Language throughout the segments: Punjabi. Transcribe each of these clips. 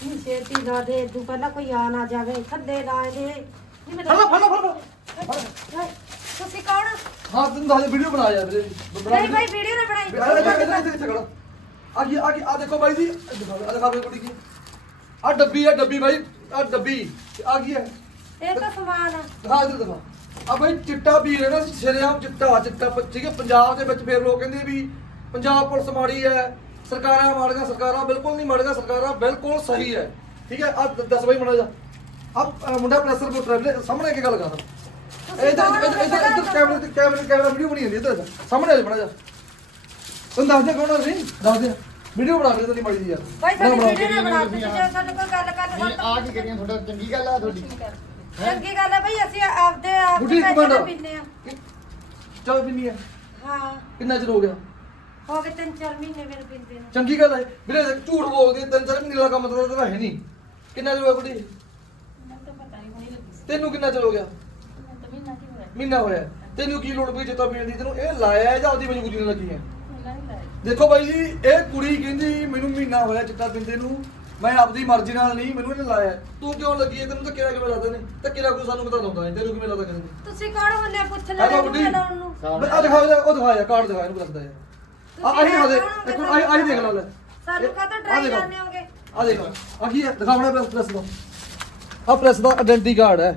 ਛੇਤੀ ਲਾ ਦੇ ਤੂੰ ਪਹਿਲਾਂ ਕੋਈ ਆ ਨਾ ਜਾਵੇ ਥੱਲੇ ਲਾ ਦੇ। ਨਹੀਂ ਮੈਂ ਫੜ ਲਓ, ਫੜ। ਲਓ, ਫੜ। ਲਓ। ਹਾਏ, ਤੁਸੀਂ ਕੌਣ? ਹਾਂ ਤੈਨੂੰ ਦੱਸ ਵੀਡੀਓ ਬਣਾ ਯਾਰ ਵੀਰੇ ਬਣਾ ਨਹੀਂ ਭਾਈ ਵੀਡੀਓ ਨਾ ਬਣਾਈ। ਇੱਥੇ ਇੱਥੇ ਖੜਾ ਆ ਕੀ ਆ ਕੀ ਆ ਦੇਖੋ ਬਾਈ ਜੀ। ਆ ਦਿਖਾ ਆ ਦਿਖਾ ਕੁੜੀ ਕੀ। ਆ ਡੱਬੀ ਆ ਡੱਬੀ ਬਾਈ। ਆ ਡੱਬੀ। ਆ ਕੀ ਹੈ? ਇਹ ਤਾਂ ਸਮਾਨ ਆ। ਦਿਖਾ ਇਧਰ ਦਿਖਾ। ਆ ਬਾਈ ਚਿੱਟਾ ਪੀ ਰਹੇ ਨਾ ਸ਼ਰੇਆਮ ਚਿੱਟਾ ਚਿੱਟਾ ਪ- ਠੀਕ ਹੈ ਪੰਜਾਬ ਦੇ ਵਿੱਚ ਫਿਰ ਲੋਕ ਕਹਿੰਦੇ ਵੀ ਪੰਜਾਬ ਪੁਲਿਸ ਮਾੜੀ ਹੈ। ਸਰਕਾਰਾਂ ਮਾੜੀਆਂ ਸਰਕਾਰਾਂ ਬਿਲਕੁਲ ਨਹੀਂ ਮਾੜੀਆਂ ਸਰਕਾਰਾਂ ਬਿਲਕੁਲ ਸਹੀ ਹੈ। ਠੀਕ ਹੈ? ਆ ਦੱਸ ਬਾਈ ਮਣਾ ਜਾ। ਆ ਮੁੰਡਾ ਪ੍ਰੈਸਰ ਰਿਪੋਰਟਰ ਹੈ ਸਾਹਮਣੇ ਕੀ ਗੱਲ ਕਰ। ਇਧਰ ਇਧਰ ਇਧਰ ਕੈਮਰੇ ਤੇ ਕੈਮਰੇ ਕੈਮਰਾ ਵੀਡੀਓ ਬਣੀ ਜਾਂਦੀ ਇਧਰ ਸਾਹਮਣੇ ਆ ਮਣਾ ਜਾ। ਤੂੰ ਦੱਸ ਦੇ ਕੌਣ ਆ ਤੁਸੀਂ? ਦੱਸ ਦੇ ਵੀਡੀਓ ਬਣਾ ਕੇ ਤੇਰੀ ਮਾੜੀ ਜੀ ਯਾਰ ਭਾਈ ਸਾਡੀ ਬਣਾ- ਵੀਡੀਓ ਨਾ ਬਣਾ ਤੁਸੀਂ ਜੇ ਸਾਨੂੰ ਕੋਈ ਗੱਲ ਕਰਨੀ ਨਹੀਂ ਆ ਕੀ ਕਰੀਆਂ ਤੁਹਾਡਾ? ਚੰਗੀ ਗੱਲ ਆ ਤੁਹਾਡੀ। ਚੰਗੀ ਗੱਲ ਹੈ ਭਾਈ ਅਸੀਂ ਆਪਦੇ ਆਪ ਬੁੱਢੀ ਇੱਕ ਮਿੰਟ। ਪੀਂਦੇ ਆ। ਚਾਹ ਪੀਣੀ ਹੈ ਹਾਂ। ਕਿੰਨਾ ਚਿਰ ਹੋ ਗਿਆ? ਹੋ ਗਏ ਤਿੰਨ ਚਾਰ ਮਹੀਨੇ ਮੇਰੇ ਪੀਂਦੇ ਨੂੰ। ਚੰਗੀ ਗੱਲ ਹੈ ਵੀਰੇ ਝੂਠ ਬੋਲਦੀ ਹੈ, ਤਿੰਨ ਚਾਰ ਮਹੀਨੇ ਦਾ ਕੰਮ ਤਾਂ ਤੇਰਾ ਹੈ ਨਹੀਂ। ਕਿੰਨਾ ਚਿਰ ਹੋਇਆ ਕੁੜੀ? ਮੈਨੂੰ ਤਾਂ ਪਤਾ ਨਹੀਂ ਹੋਣੀ ਲੱਗੀ ਸੀ। ਤੈਨੂੰ ਕਿੰਨਾ ਚਿਰ ਹੋ ਗਿਆ? ਮੈਨੂੰ ਤਾਂ ਮਹੀਨਾ ਕੀ ਹੋਇਆ। ਮਹੀਨਾ ਹੋਇਆ। ਤੈਨੂੰ ਕੀ ਲੋੜ ਪਈ ਚੇਤਾ ਪੀਣ ਦੀ? ਤੈਨੂੰ ਇਹ ਲਾਇਆ ਹੈ ਜਾਂ ਉਹਦੀ ਮਜਬੂਰੀ ਨਾਲ ਲੱਗੀ ਹੈ ਲਾਇਆ। ਦੇਖੋ ਬਾਈ ਜੀ ਇਹ ਕੁੜੀ ਕਹਿੰਦੀ ਮੈਨੂੰ ਮਹੀਨਾ ਹੋਇਆ ਚਿੱਟਾ ਪੀਂਦੇ ਨੂੰ। ਮੈਂ ਆਪਦੀ ਮਰਜ਼ੀ ਨਾਲ ਨਹੀਂ ਮੈਨੂੰ ਇਹਨੇ ਲਾਇਆ। ਹੈ। ਤੂੰ ਕਿਉਂ ਲੱਗੀ ਹੈ ਤੈਨੂੰ ਤਾਂ ਕਿਹੜਾ ਕਿਵੇਂ ਲੱਗਦਾ ਨੇ ਤਾਂ ਕਿਹੜਾ ਕੋਈ ਸਾਨੂੰ ਪਤਾ ਨਹੀਂ? ਤੈਨੂੰ ਕਿਵੇਂ ਲੱਗਦਾ ਕਿਸੇ ਨੂੰ? ਤੁਸੀਂ ਕੌਣ ਆ? ਪੁੱਛ ਲੈ ਹੈਲੋ ਬੁੱਢੀ। ਲਾਉਣ ਨੂੰ। ਆ ਦਿਖਾ ਦੇ ਉਹ ਦਿਖਾ ਯਾਰ ਕਾਰਡ ਦਿਖਾ ਇਹਨੂੰ ਲੱਗਦਾ ਯਾਰ ਆ ਆਹੀ ਆ ਦੇ ਇੱਕ ਆਹੀ ਆਹੀ ਦੇਖ ਲਾ ਲੈ। ਸਾਨੂੰ ਕਾਹਤੋਂ ਹੋਗੇ? ਆ ਦੇਖ ਆ ਕੀ ਹੈ? ਦਿਖਾਉਣਾ ਪ੍ਰੈਸ ਪ੍ਰੈਸ ਦਾ ਆ ਪ੍ਰੈਸ ਦਾ ਆਇਡੈਂਟੀ ਕਾਰਡ ਹੈ।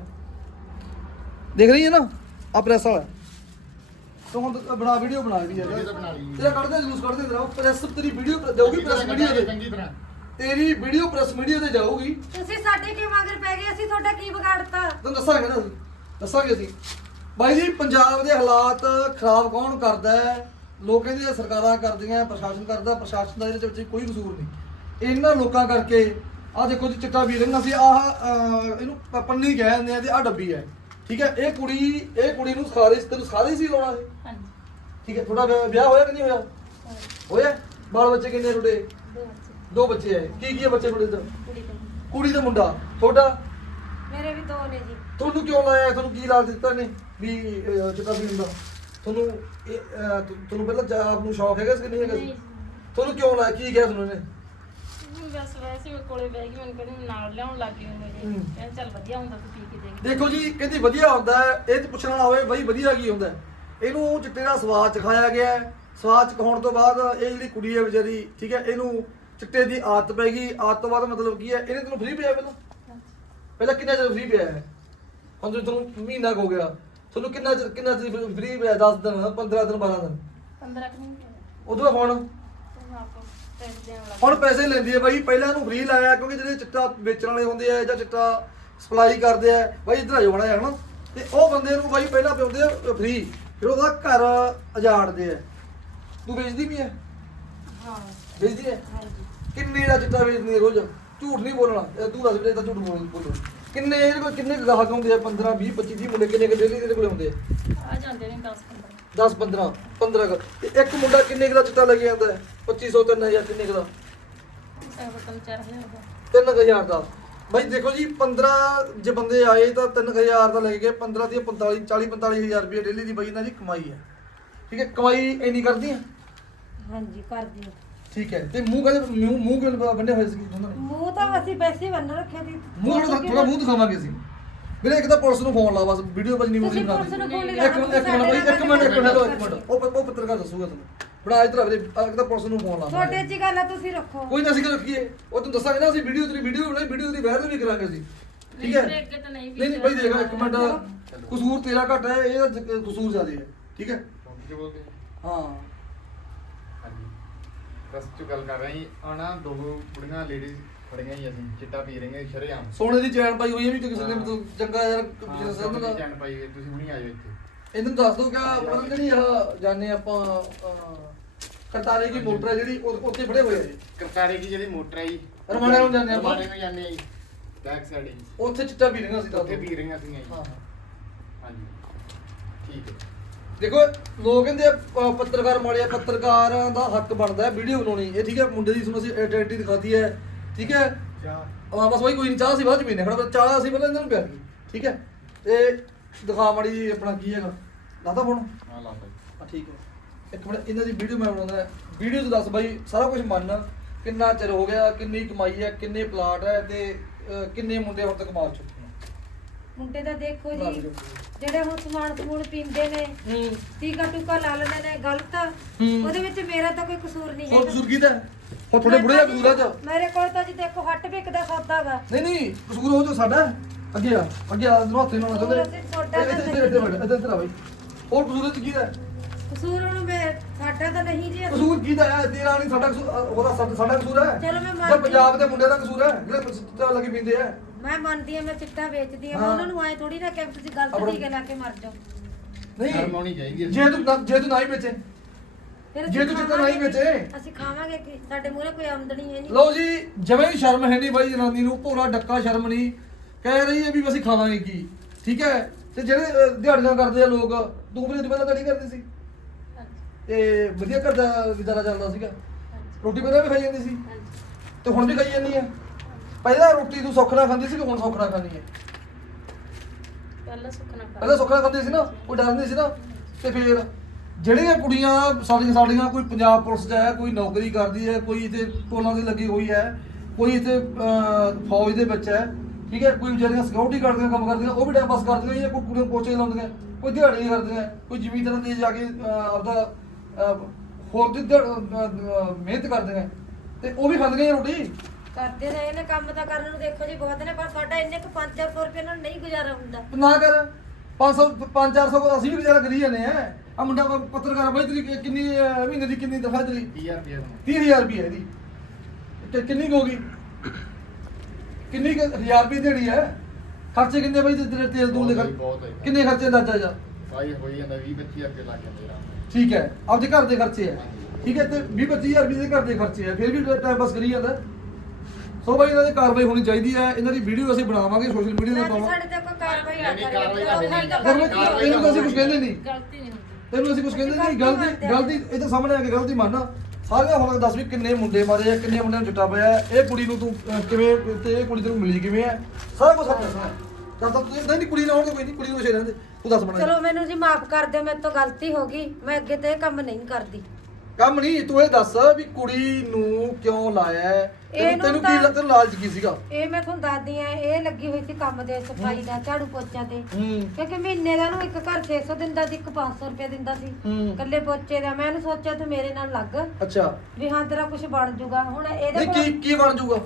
ਦੇਖ ਰਹੀ ਹੈ ਨਾ? ਆ ਪ੍ਰੈਸ ਵਾਲਾ ਤੂੰ ਹੁਣ ਤਾਂ ਬਣਾ ਵੀਡੀਓ ਬਣਾ Video ਯਾਰ ਤਾਂ ਬਣਾ ਲਈ। ਤੇਰਾ ਕੱਢਦੇ ਜੂਸ ਕੱਢਦੇ ਤੇਰਾ। ਪ੍ਰੈਸ ਤੇਰੀ ਵੀਡੀਓ ਜਾਊਗੀ ਪ੍ਰੈਸ ਮੀਡੀਆ ਤੇ। ਚੰਗੀ ਤਰ੍ਹਾਂ। ਤੇਰੀ ਵੀਡੀਓ ਪ੍ਰੈਸ ਮੀਡੀਆ ਤੇ ਜਾਊਗੀ। ਤੁਸੀਂ ਸਾਡੇ ਕੀ ਮਗਰ ਪੈ ਗਏ? ਅਸੀਂ ਤੁਹਾਡਾ ਕੀ ਵਿਗਾੜਤਾ? ਤੈਨੂੰ ਦੱਸਾਂਗੇ ਨਾ ਅਸੀਂ। ਦੱਸਾਂਗੇ ਅਸੀਂ। ਬਾਈ ਜੀ ਪੰਜਾਬ ਦੇ ਹਾਲਾਤ ਖਰਾਬ ਕੌਣ ਕਰਦਾ ਹੈ? ਲੋਕ ਕਹਿੰਦੇ ਆ ਸਰਕਾਰਾਂ ਕਰਦੀਆਂ ਪ੍ਰਸ਼ਾਸਨ ਕਰਦਾ ਪ੍ਰਸ਼ਾਸਨ ਦਾ ਇਹਦੇ ਵਿੱਚ ਕੋਈ ਕਸੂਰ ਨਹੀਂ। ਇਹਨਾਂ ਲੋਕਾਂ ਕਰਕੇ ਆ ਦੇਖੋ ਜੀ ਚਿੱਟਾ ਵੀ ਰਹਿਣਾ ਸੀ ਆਹ ਇਹਨੂੰ ਪ- ਪੰਨੀ ਕਹਿ ਦਿੰਦੇ ਆ ਤੇ ਆ ਡੱਬੀ ਹੈ। ਠੀਕ ਹੈ ਇਹ ਕੁੜੀ ਇਹ ਕੁੜੀ ਨੂੰ ਸਾਰੇ ਤੈਨੂੰ ਸਾਰੇ ਸੀ ਲਾਉਣਾ ਇਹ? ਹਾਂਜੀ। ਠੀਕ ਹੈ ਤੁਹਾਡਾ ਵਿਆਹ- ਹੋਇਆ ਕਿ ਨਹੀਂ ਹੋਇਆ? ਹੋਇਆ? ਬਾਲ ਬੱਚੇ ਕਿੰਨੇ ਤੁਹਾਡੇ? ਦੋ ਬੱਚੇ। ਦੋ ਬੱਚੇ ਹੈ ਕੀ ਕੀ ਹੈ ਬੱਚੇ ਤੁਹਾਡੇ ਦਾ ਕੁੜੀ ਤੇ ਕੁੜੀ ਤੇ ਮੁੰਡਾ। ਤੁਹਾਡਾ? ਮੇਰੇ ਵੀ ਦੋ ਨੇ ਜੀ। ਤੁਹਾਨੂੰ ਕਿਉਂ ਲਾਇਆ? ਤੁਹਾਨੂੰ ਕੀ ਲਾਲ ਦਿੱਤਾ ਨੇ ਵੀ ਅਹ, ਚਿੱਟਾ ਪੀਣ ਦਾ ਤੁਹਾਨੂੰ ਇਹ ਅਹ, ਤੁ- ਤੁਹਾਨੂੰ ਪਹਿਲਾਂ ਜਾ- ਆਪ ਨੂੰ ਸ਼ੌਕ ਹੈਗਾ ਸੀ ਕਿ ਨਹੀਂ ਹੈਗਾ ਸੀ ਨਹੀਂ ਤੁਹਾਨੂੰ ਕਿਉਂ ਲਾਇਆ? ਕੀ ਕਿਹਾ ਤੁਹਾਨੂੰ ਨੇ ਬਸ ਵੈਸੇ ਮੈਂ ਕੋਲੇ ਬਹਿ ਗਈ ਮੈਨੂੰ ਕਹਿੰਦੇ ਨਾਲ ਲਿਆਉਣ ਲੱਗ ਗਈ ਮੇਰੇ ਹੂੰ। ਕਹਿੰਦੇ ਚੱਲ ਵਧੀਆ ਹੁੰਦਾ ਤੂੰ ਪੀ ਕੇ ਦੇਖ। ਦੇਖੋ ਜੀ ਕਹਿੰਦੀ ਵਧੀਆ ਹੁੰਦਾ ਹੈ ਇਹ ਤੇ ਪੁੱਛਣ ਵਾਲਾ ਹੋਵੇ ਬਈ ਵਧੀਆ ਕੀ ਹੁੰਦਾ ਹੈ? ਇਹਨੂੰ ਚਿੱਟੇ ਦਾ ਸਵਾਦ ਚਖਾਇਆ ਗਿਆ ਹੈ। ਸਵਾਦ ਚਖਾਉਣ ਤੋਂ ਬਾਅਦ ਇਹ ਜਿਹੜੀ ਕੁੜੀ ਹੈ ਵਿਚਾਰੀ ਠੀਕ ਹੈ ਇਹਨੂੰ ਚਿੱਟੇ ਦੀ ਆਦਤ ਪੈ ਗਈ। ਆਦਤ ਤੋਂ ਬਾਅਦ ਮਤਲਬ ਕੀ ਹੈ ਇਹਨੇ ਤੈਨੂੰ ਫ੍ਰੀ ਪਿਆ ਪਹਿਲਾਂ? ਪਹਿਲਾਂ ਕਿੰਨਾ ਚਿਰ ਫ੍ਰੀ ਪਿਆ ਹੈ? ਹੁਣ ਤੁਹਾਨੂੰ ਮਹੀਨਾ ਕੁ ਹੋ ਗਿਆ ਤੁਹਾਨੂੰ ਕਿੰਨਾ ਚਿਰ ਕਿੰਨਾ ਚਿਰ ਫ੍ਰੀ ਪਿਆ 10 ਦਿਨ 15 ਦਿਨ 12 ਦਿਨ? 15 ਕਿ ਉਦੋਂ ਹੁਣ ਤੇ ਆਪ ਪੈਸੇ ਦੇਣ ਲੱਗ ਹੁਣ ਪੈਸੇ ਲੈਂਦੀ ਹੈ ਬਾਈ। ਪਹਿਲਾਂ ਇਹਨੂੰ ਫ੍ਰੀ ਲਾਇਆ ਕਿਉਂਕਿ ਜਿਹੜੇ ਚਿੱਟਾ ਵੇਚਣ ਵਾਲੇ ਹੁੰਦੇ ਆ ਜਾਂ ਚਿੱਟਾ ਸਪਲਾਈ ਕਰਦੇ ਆ ਬਾਈ ਇਧਰ ਆ ਜਾਓ ਬਣਾ ਹਨਾ? ਤੇ ਉਹ ਬੰਦੇ ਨੂੰ ਬਾਈ ਪਹਿਲਾਂ ਪਿਉਂਦੇ ਆ ਫ੍ਰੀ ਫਿਰ ਉਹਦਾ ਘਰ ਉਜਾੜਦੇ ਆ। ਤੂੰ ਵੇਚਦੀ ਵੀ ਹੈ ਹਾਂ। ਵੇਚਦੀ ਹੈ ਹਾਂਜੀ। ਕਿੰਨੇ ਦਾ ਚਿੱਟਾ ਵੇਚਦੀ ਹੈ ਰੋਜ਼? ਝੂਠ ਨਹੀਂ ਬੋਲਣਾ। ਇਹ ਤੂੰ ਦੱਸ ਦੇ ਤਾਂ ਝੂਠ ਬੋਲ ਬੋਲੋ ਕਿੰਨੇ ਇਹਦੇ ਕੋਲ ਕਿੰਨੇ ਕੁ ਗਾਹਕ ਹੁੰਦੇ ਆ? 15 20 25 30 ਮੁੰਡੇ ਕਿੰਨੇ ਕਿ ਡੇਲੀ ਦੇ ਕੋਲ ਹੁੰਦੇ ਆ? ਆ ਜਾਂਦੇ ਨੇ 10 15 10 15 15 ਕੁ। ਤੇ ਇੱਕ ਮੁੰਡਾ ਕਿੰਨੇ ਕੁ ਦਾ ਚਿੱਟਾ ਲੈ ਕੇ ਜਾਂਦਾ ਹੈ? 2500 3000 ਕਿੰਨੇ ਕੁ ਦਾ? ਇਹ ਬਤਨ 4000 ਦਾ। 3000 ਦਾ। ਬਾਈ ਦੇਖੋ ਜੀ 15 ਜੇ ਬੰਦੇ ਆਏ ਤਾਂ 3000 ਦਾ ਲੈ ਕੇ ਗਏ 15 ਦੀ 45 40 45000 ਰੁਪਏ ਡੇਲੀ ਦੀ ਬਾਈ ਇਹਨਾਂ ਦੀ ਕਮਾਈ ਹੈ। ਠੀਕ ਹੈ ਕਮਾਈ ਇੰਨੀ ਕਰਦੀ ਹੈ? ਹਾਂਜੀ ਕਰਦੀ ਹਾਂ। ਠੀਕ ਹੈ ਤੇ ਮੂੰਹ ਕਹਿੰਦੇ ਮੂੰਹ ਮੂੰਹ ਕਿਉਂ ਬੰਨੇ ਹੋਏ ਸੀ? ਦੋਨਾਂ ਨੇ ਤਾਂ ਅਸੀਂ ਵੈਸੇ ਬੰਨ ਰੱਖਿਆ ਸੀ। ਮੂੰਹ ਥੋੜਾ ਥੋੜਾ ਮੂੰਹ ਦਿਖਾਵਾਂਗੇ ਅਸੀਂ। ਵੀਰੇ ਇੱਕ ਤਾਂ ਪੁਲਿਸ ਨੂੰ ਫੋਨ ਲਾ ਬਸ ਵੀਡੀਓ ਬਸ ਨਹੀਂ ਤੁਸੀਂ ਬਣਾ ਪੁਲਿਸ ਨੂੰ ਫੋਨ ਇੱਕ ਮਿੰਟ ਇੱਕ ਮਿੰਟ ਇੱਕ ਮਿੰਟ ਇੱਕ ਮਿੰਟ hello, ਇੱਕ ਮਿੰਟ। ਉਹ ਉਹ ਪੱਤਰਕਾਰ ਦੱਸੂਗਾ ਤੁਹਾਨੂੰ। ਬੜਾ ਇਧਰ ਵੀਰੇ ਇੱਕ ਤਾਂ ਪੁਲਿਸ ਨੂੰ ਫੋਨ ਲਾ ਤੁਹਾਡੇ ਚ ਹੀ ਗੱਲ ਆ ਤੁਸੀਂ ਰੱਖੋ। ਕੋਈ ਨਾ ਅਸੀਂ ਕਿ ਰੱਖੀਏ। ਉਹ ਤੁਹਾਨੂੰ ਦੱਸਾਂਗੇ ਨਾ ਅਸੀਂ ਵੀਡੀਓ ਤੇਰੀ ਵੀਡੀਓ ਬਣਾਈ ਵੀਡੀਓ ਤੇਰੀ ਵਾਇਰਲ ਵੀ ਕਰਾਂਗੇ ਅਸੀਂ। ਠੀਕ ਹੈ? ਨਹੀਂ, ਨਹੀਂ ਬਾਈ ਦੇਖ ਇੱਕ ਮਿੰਟ। ਕਸੂਰ ਤੇਰਾ ਘੱਟ ਹੈ ਇਹਦਾ ਜ- ਕਸੂਰ ਜ਼ਿਆਦਾ ਹੈ। ਠੀਕ ਹੈ? ਹਾਂ। ਹਾਂਜੀ। ਬਸ ਚ ਗੱਲ ਕਰ ਰਹੇ ਆਣਾ ਦੋ ਕੁੜੀਆਂ ਲੇਡੀਜ਼ ਖੜੀਆਂ ਹੀ ਅਸੀਂ ਚਿੱਟਾ ਪੀ ਰਹੀਆਂ ਸ਼ਰੇਆਮ। ਸੋਨੇ ਦੀ ਚੈਨ ਪਾਈ ਹੋਈ ਹੈ ਵੀ ਕਿਸੇ ਨੇ ਮਤਲਬ ਚੰਗਾ ਯਾਰ ਬਿਜ਼ਨਸ ਹਾਂ, ਦਾ ਚੈਨ ਪਾਈ ਹੋਈ, ਤੁਸੀਂ ਹੁਣੀ ਆਇਓ ਇੱਥੇ। ਇਹਨਾਂ ਦੱਸ ਦੋ ਕਿ ਮਤਲਬ ਜਿਹੜੀ ਆ ਜਾਣੇ ਆਪਾਂ ਕਰਤਾਰੇ ਦੀ ਮੋਟਰ ਹੈ ਜਿਹੜੀ ਉੱਥੇ ਫੜੇ ਹੋਏ ਆ ਜੀ। ਕਰਤਾਰੇ ਕੀ ਜਿਹੜੀ ਮੋਟਰ ਆਈ ਰਮਾਣੇ ਨੂੰ ਜਾਂਦੇ ਆਪਾਂ। ਰਮਾਣੇ ਨੂੰ ਜਾਂਦੇ ਆ ਜੀ ਬੈਕ ਸਾਈਡ ਹੀ ਉੱਥੇ ਚਿੱਟਾ ਪੀ ਰਹੀਆਂ ਸੀ ਤਾਂ। ਉੱਥੇ ਪੀ ਰਹੀਆਂ ਸੀ ਜੀ। ਹਾਂ। ਹਾਂਜੀ। ਠੀਕ ਹੈ। ਦੇਖੋ ਲੋਕ ਕਹਿੰਦੇ ਆ, ਪੱਤਰਕਾਰ ਮਾੜੇ ਆ ਪੱਤਰਕਾਰਾਂ ਦਾ ਹੱਕ ਬਣਦਾ ਹੈ ਵੀਡੀਓ ਬਣਾਉਣੀ। ਇਹ ਠੀਕ ਹੈ ਮੁੰਡੇ ਦੀ ਤੁਹਾਨੂੰ ਅਸੀਂ ਆਇਡੈਂਟੀ ਦਿਖਾਤੀ ਹੈ। ਠੀਕ ਹੈ? ਹਾਂ ਬਸ ਬਾਈ ਕੋਈ ਨਹੀਂ ਚਾਹ ਸੀ ਬਾਅਦ ਚ ਪੀਨੇ ਖੜਾ ਚਾਹ ਅਸੀਂ ਪਹਿਲਾਂ ਇਹਨਾਂ ਨੂੰ ਪਿਆ ਲਈ ਠੀਕ ਹੈ? ਤੇ ਦਿਖਾ ਮਾੜੀ ਜੀ ਆਪਣਾ ਕੀ ਹੈਗਾ। ਲਾਤਾ ਫੋਨ ਹਾਂ ਲਾ ਬਾਈ ਹਾਂ ਠੀਕ ਹੈ। ਇੱਕ ਮਿੰਟ ਇਹਨਾਂ ਦੀ ਵੀਡੀਓ ਮੈਂ ਬਣਾਉਂਦਾ ਵੀਡੀਓ 'ਚ ਦੱਸ ਬਾਈ ਸਾਰਾ ਕੁਝ ਮੰਨ ਕਿੰਨਾ ਚਿਰ ਹੋ ਗਿਆ ਕਿੰਨੀ ਕਮਾਈ ਹੈ ਕਿੰਨੇ ਪਲਾਟ ਹੈ ਤੇ ਕਿੰਨੇ ਮੁੰਡੇ ਹੁਣ ਤੱਕ ਮਾਰ ਚੁੱਕੇ ਨੇ? ਮੁੰਡੇ ਦਾ ਦੇਖੋ ਜੀ। ਜਿਹੜੇ ਹੁਣ ਸਮਾਨ ਸਮੂਨ ਪੀਂਦੇ ਨੇ ਹੂੰ। ਟੀਕਾ ਟੂਕਾ ਲਾ ਲੈਂਦੇ ਨੇ ਗਲਤ ਹੂੰ। ਉਹਦੇ ਵਿੱਚ ਮੇਰਾ ਤਾਂ ਕੋਈ ਕਸੂਰ ਨਹੀਂ ਹੋਰ ਹੈਗਾ। ਕਸੂਰ ਕਿਹਦਾ ਹੈ? ਉਹ ਥੋੜੇ ਬੁੜੇ ਦਾ ਕਸੂਰ ਹੈ ਚ। ਮੇਰੇ ਕੋਲ ਤਾਂ ਜੀ ਦੇਖੋ ਹੱਟ ਵਿਕਦਾ ਸੌਦਾ ਵਾ। ਨਹੀਂ ਨਹੀਂ ਕਸੂਰ ਉਹ ਜੋ ਸਾਡਾ ਹੈ। ਅੱਗੇ ਆ ਅੱਗੇ ਆ ਨੂੰ ਹੱਥੇ ਨਾਲ ਕਸੂਰ ਅਸੀਂ ਤੁਹਾਡਾ ਇੱਥੇ ਇੱਥੇ ਇੱਥੇ ਬੈਠ ਇੱਥੇ ਇੱਥੇ ਆ ਬਈ। ਹੋਰ ਕਸੂਰ ਇਹ ਚ ਕਿਹਦਾ ਹੈ? ਕਸੂਰ ਹੁਣ ਮੈਂ ਸਾਡਾ ਤਾਂ ਨਹੀਂ ਜੀ ਕਸੂਰ ਕਿਹਦਾ ਹੈ? ਤੇਰਾ ਨਹੀਂ ਸਾਡਾ ਕਸੂਰ ਉਹਦਾ ਸਾਡਾ ਸਾਡਾ ਕਸੂਰ ਹੈ। ਚਲੋ ਮੈਂ ਜਾਂ ਮੰਨਦੀ ਪੰਜਾਬ ਦੇ ਮੁੰਡੇ ਦਾ ਕਸੂਰ ਹੈ ਜਿਹੜੇ ਚਿੱਟਾ ਲੱਗੀ ਪੀਂਦੇ ਆ। ਮੈਂ ਮੰਨਦੀ ਆ ਮੈਂ ਚਿੱਟਾ ਵੇਚਦੀ ਆ ਮੈਂ ਹਾਂ। ਉਹਨਾਂ ਨੂੰ ਐ ਥੋੜੀ ਨਾ ਕਿ ਤੁਸੀਂ ਗਲਤ ਆਪਣਾ- ਟੀਕੇ ਲਾ ਕੇ ਮਰ ਜਾਓ। ਨਹੀਂ ਸ਼ਰਮ ਆਉਣੀ ਚਾਹੀਦੀ ਹੈ। ਜੇ ਤੂੰ ਨਾ- ਜੇ ਤੂੰ ਨਾ ਹੀ ਵੇਚੇ। ਫਿਰ ਜੇ ਤੂੰ ਚਿੱਟਾ ਨਹੀਂ ਵੇਚੇ। ਅਸੀਂ ਖਾਵਾਂਗੇ ਕਿ? ਸਾਡੇ ਮੂਹਰੇ ਕੋਈ ਆਮਦਨੀ ਹੈ ਨਹੀਂ। ਲਓ ਜੀ ਜਵੇਂ ਸ਼ਰਮ ਹੈ ਨਹੀਂ ਬਾਈ ਜਨਾਨੀ ਨੂੰ ਭੋਰਾ ਡੱਕਾ ਸ਼ਰਮ ਨਹੀਂ। ਕਹਿ ਰਹੀ ਹੈ ਵੀ ਅਸੀਂ ਖਾਵਾਂਗੇ ਕੀ? ਠੀਕ ਹੈ? ਤੇ ਜਿਹੜੇ ਦਿਹਾੜੀਆਂ ਕਰਦੇ ਆ ਲੋਕ ਤੂੰ ਵੀ ਪਹਿਲਾਂ ਤਾਂ ਨਹੀਂ ਕਰਦੀ ਸੀ। ਤੇ ਵਧੀਆ ਘਰ ਦਾ ਗੁਜ਼ਾਰਾ ਚੱਲਦਾ ਸੀਗਾ। ਰੋਟੀ ਪਹਿਲਾਂ ਵੀ ਖਾਈ ਜਾਂਦੀ ਸੀ। ਤੇ ਹੁਣ ਵੀ ਖਾਈ ਜਾਂਦੀ ਹੈ ਪਹਿਲਾਂ ਰੋਟੀ ਤੂੰ ਸੁੱਖ ਨਾਲ ਖਾਂਦੀ ਸੀ ਕਿ ਹੁਣ ਸੁੱਖ ਨਾਲ ਖਾਂਦੀ ਹੈ? ਪਹਿਲਾਂ ਸੁੱਕਣਾ ਕਰ ਪਹਿਲਾਂ ਸੁੱਖ ਨਾਲ ਖਾਂਦੀ ਸੀ ਨਾ ਕੋਈ ਡਰ ਨਹੀਂ ਸੀ ਨਾ? ਤੇ ਫਿਰ ਜਿਹੜੀਆਂ ਕੁੜੀਆਂ ਸਾਡੀਆਂ ਸਾਡੀਆਂ ਕੋਈ ਪੰਜਾਬ ਪੁਲਿਸ 'ਚ ਹੈ ਕੋਈ ਨੌਕਰੀ ਕਰਦੀ ਹੈ ਕੋਈ ਇੱਥੇ ਟੋਲਾਂ ਦੀ ਲੱਗੀ ਹੋਈ ਹੈ ਕੋਈ ਇੱਥੇ ਫੌਜ ਦੇ ਵਿੱਚ ਹੈ ਠੀਕ ਹੈ ਕੋਈ ਜਿਹੜੀਆਂ ਸਿਕਿਉਰਿਟੀ ਗਾਰਡ ਦਾ ਕੰਮ ਕਰਦੀਆਂ ਉਹ ਵੀ ਟਾਈਮ ਪਾਸ ਕਰਦੀਆਂ ਜਾਂ ਕੋਈ ਕੁੜੀਆਂ ਪੋਚੇ ਲਾਉਂਦੀਆਂ ਕੋਈ ਦਿਹਾੜੀਆਂ ਕਰਦੀਆਂ ਕੋਈ ਜ਼ਮੀਨਦਾਰਾਂ ਤੇ ਜਾ ਕੇ ਆਪਦਾ ਹੋਰ ਦੀ ਮਿਹਨਤ ਕਰਦੀਆਂ ਤੇ ਉਹ ਵੀ ਖਾਂਦੀਆਂ ਰੋਟੀ? ਕਰਦੇ ਰਹੇ ਨੇ ਕੰਮ ਤਾਂ ਕਰਨ ਨੂੰ ਦੇਖੋ ਜੀ ਬਹੁਤ ਨੇ ਪਰ ਸਾਡਾ ਇੰਨੇ ਕੁ 5-400 ਰੁਪਏ ਨਾਲ ਨਹੀਂ ਗੁਜ਼ਾਰਾ ਹੁੰਦਾ। ਨਾ ਕਰ 500 5-400 ਅਸੀਂ ਵੀ ਗੁਜ਼ਾਰਾ ਕਰੀ ਜਾਂਦੇ ਆ। ਆ ਮੁੰਡਾ ਪੱਤਰਕਾਰ ਬਾਈ ਤੇਰੀ ਕਿ- ਕਿੰਨੀ ਅਹ, ਮਹੀਨੇ ਦੀ ਕਿੰਨੀ ਤਨਖਾਹ ਤੇਰੀ? 30000 ਰੁਪਏ ਤੁਹਾਨੂੰ 30000 ਰੁਪਏ ਇਹਦੀ ਤੇ ਕਿੰਨੀ ਕੁ ਹੋ ਗਈ? ਕਿੰਨੀ ਕੁ ਹਜ਼ਾਰ ਰੁਪਏ ਦਿਹਾੜੀ ਹੈ? ਖਰਚੇ ਕਿੰਨੇ ਬਾਈ ਤੇ ਤੇਰੇ ਤੇਲ ਤੂਲ ਦੇ ਬਹੁਤ। ਕਿੰਨੇ ਖਰਚੇ ਅੰਦਾਜ਼ਾ ਜਾ? ਭਾਈ ਹੋਈ ਜਾਂਦਾ 20 25 ਰੁਪਏ ਲੱਗ ਜਾਂਦੇ ਆ ਠੀਕ ਹੈ ਆਪਦੇ ਘਰ ਦੇ ਖਰਚੇ ਹੈ। ਠੀਕ ਹੈ ਤੇ 20 25000 ਰੁਪਏ ਦੇ ਘਰ ਦੇ ਖਰਚੇ ਹੈ। ਫਿਰ ਵੀ ਟਾਈਮ ਪਾਸ ਕਰੀ ਜਾਂਦਾ। ਸੋ ਬਾਈ ਇਹਨਾਂ ਦੀ ਕਾਰਵਾਈ ਹੋਣੀ ਚਾਹੀਦੀ ਹੈ। ਇਹਨਾਂ ਦੀ ਵੀਡੀਓ ਅਸੀਂ ਬਣਾਵਾਂਗੇ ਸੋਸ਼ਲ ਮੀਡੀਆ ਨਾ ਤੇ ਪਾਵਾਂਗੇ। ਸਾਡੇ ਤੇ ਕੋਈ ਕਾਰਵਾਈ ਨਾ ਨਹੀਂ, ਕਰੇ। ਕਾਰਵਾਈ ਇਹਨੂੰ ਤਾਂ ਅਸੀਂ ਕੁਝ ਕਹਿੰਦੇ ਨਹੀਂ। ਗਲਤੀ ਨਹੀਂ ਤੈਨੂੰ ਅਸੀਂ ਕੁਝ ਕਹਿੰਦੇ ਨਹੀਂ ਗਲਤੀ ਗਲਤੀ ਇਹ ਤਾਂ ਸਾਹਮਣੇ ਆ ਕੇ ਗਲਤੀ ਮੰਨ। ਸਾਰਿਆਂ ਹੁਣ ਦੱਸ ਵੀ ਕਿੰਨੇ ਮੁੰਡੇ ਮਾਰੇ ਆ ਕਿੰਨੇ ਮੁੰਡਿਆਂ ਨੂੰ ਚਿੱਟਾ ਪਿਆ ਹੈ, ਇਹ ਕੁੜੀ ਨੂੰ ਤੂੰ ਅਹ, ਕਿਵੇਂ ਤੇ ਇਹ ਕੁੜੀ ਤੈਨੂੰ ਮਿਲੀ ਕਿਵੇਂ ਹੈ ਸਾਰਾ ਕੁਝ ਸੱਚ ਦੱਸਣਾ। ਜਦ ਤੱਕ ਤੂੰ ਨਹੀਂ ਕੁੜੀ ਹੋਣ ਤਾਂ ਕੋਈ ਨਹੀਂ ਕੁੜੀ ਨੂੰ ਛੇ ਰਹਿੰਦੇ ਤੂੰ ਦੱਸ ਬਣਾ ਚਲੋ ਮੈਨੂੰ ਜੀ ਮਾਫ ਕਰ ਦਿਓ ਮੇਰੇ ਤੋਂ ਗਲਤੀ ਹੋ ਗਈ। ਮੈਂ ਅੱਗੇ ਤੇ ਇਹ ਕੰਮ ਨਹੀਂ ਕਰਦੀ। ਕੰਮ ਨਹੀਂ ਤੂੰ ਇਹ ਦੱਸ ਵੀ ਕੁੜੀ ਨੂੰ ਕਿਉਂ ਲਾਇਆ ਹੈ? ਤੈਨੂੰ ਇਹਨੂੰ ਤੈਨੂੰ ਕੀ ਤਾਂ- ਲ- ਤੈਨੂੰ ਲਾਲਚ ਕੀ ਸੀਗਾ? ਇਹ ਮੈਂ ਤੁਹਾਨੂੰ ਦੱਸਦੀ ਆ ਇਹ ਲੱਗੀ ਹੋਈ ਸੀ ਕੰਮ ਦੇ ਸਫ਼ਾਈ ਦਾ ਝਾੜੂ ਪੋਚਾ ਤੇ। ਹੂੰ। ਕਿਉਂਕਿ ਮਹੀਨੇ ਦਾ ਨੂੰ ਇੱਕ ਘਰ 600 ਦਿੰਦਾ ਸੀ ਇੱਕ 500 ਰੁਪਏ ਦਿੰਦਾ ਸੀ। ਹੂੰ। ਕੱਲੇ ਪੋਚੇ ਦਾ ਮੈਂ ਇਹਨੂੰ ਸੋਚਿਆ ਤੂੰ ਮੇਰੇ ਨਾਲ ਲੱਗ ਅੱਛਾ। ਵੀ ਹਾਂ ਤੇਰਾ ਕੁਝ ਬਣ ਜਾਊਗਾ ਹੁਣ ਇਹਦੇ ਨਹੀਂ ਕੀ ਕੀ ਬਣ ਜਾਊਗਾ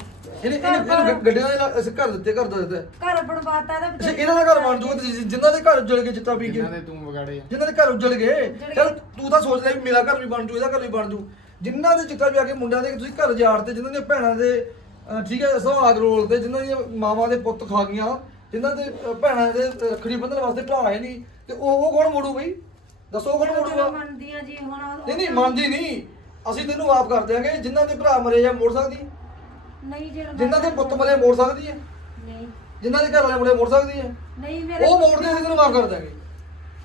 ਇਹਨੇ ਇਹਨੇ ਇਹਨੂੰ ਗ- ਗੱਡੀਆਂ ਦੇ ਨਾਲ ਅਸੀਂ ਘਰ ਦਿੱਤੇ ਘਰ ਦਾ ਦਿੱਤਾ। ਘਰ ਬਣਵਾਤਾ ਇਹਦਾ ਅੱਛਾ ਇਹਨਾਂ ਦਾ ਘਰ ਬਣ ਜਾਊਗਾ ਤੇ ਜਿ- ਜਿਨ੍ਹਾਂ ਦੇ ਘਰ ਉੱਜੜ ਗਏ ਚਿੱਟਾ ਪੀ ਕੇ। ਜਿਨ੍ਹਾਂ ਦੇ ਤੂੰ ਵਿਗਾੜੇ ਆ। ਜਿਨ੍ਹਾਂ ਦੇ ਘਰ ਉੱਜੜ ਗਏ। ਉੱਜੜ ਚਲ ਗਏ। ਤੂੰ ਤਾਂ ਸੋਚ ਲਿਆ ਵੀ ਮੇਰਾ ਘਰ ਵੀ ਬਣ ਜੂ ਇਹਦਾ ਘਰ ਵੀ ਬਣ ਜੂ। ਜਿਨ੍ਹਾਂ ਦੇ ਚਿੱਟਾ ਪਿਆ ਕੇ ਮੁੰਡਿਆਂ ਦੇ ਤੁਸੀਂ ਘਰ ਜਾੜਦੇ ਜਿਨ੍ਹਾਂ ਦੀਆਂ ਭੈਣਾਂ ਦੇ ਅਹ ਠੀਕ ਹੈ ਸੁਹਾਗ ਰੋਲ ਤੇ ਜਿਨ੍ਹਾਂ ਦੀਆਂ ਮਾਵਾਂ ਦੇ ਪੁੱਤ ਖਾ ਗਈਆਂ ਜਿਨ੍ਹਾਂ ਦੇ ਅਹ ਭੈਣਾਂ ਦੇ ਰੱਖੜੀ ਬੰਨ੍ਹਣ ਵਾਸਤੇ ਭਰਾ ਹੈ ਨਹੀਂ ਤੇ ਉਹ ਉਹ ਕੌਣ ਮੋੜੂ ਬਈ? ਦੱਸੋ ਉਹ ਕੌਣ ਮੋੜੂਗਾ? ਮੰਨਦੀ ਆ ਜੀ ਹੁਣ ਉਹ- ਨਹੀਂ ਨਹੀਂ ਮੰਨਦੀ ਨਹੀਂ। ਅਸੀਂ ਤੈਨੂੰ ਮਾਫ ਕਰ ਦਿਆਂਗੇ ਜਿਨ੍ਹਾਂ ਦੇ ਭਰਾ ਮਰੇ ਜਾਂ ਮੋੜ ਸਕਦੀ। ਨਹੀਂ ਜਿਨ੍ਹਾਂ ਦੇ ਪੁੱਤ ਮਰੇ ਮੋੜ ਸਕਦੀ ਹੈ? ਨਹੀਂ। ਜਿਨ੍ਹਾਂ ਦੇ ਘਰ ਵਾਲੇ ਮੁੰਡੇ ਮੋੜ ਸਕਦੀ ਹੈ? ਨਹੀਂ ਮੇਰੇ ਉਹ ਮੋੜਦੇ ਅਸੀਂ ਤੈਨੂੰ ਮਾਫ ਕਰ ਦਾਂਗੇ।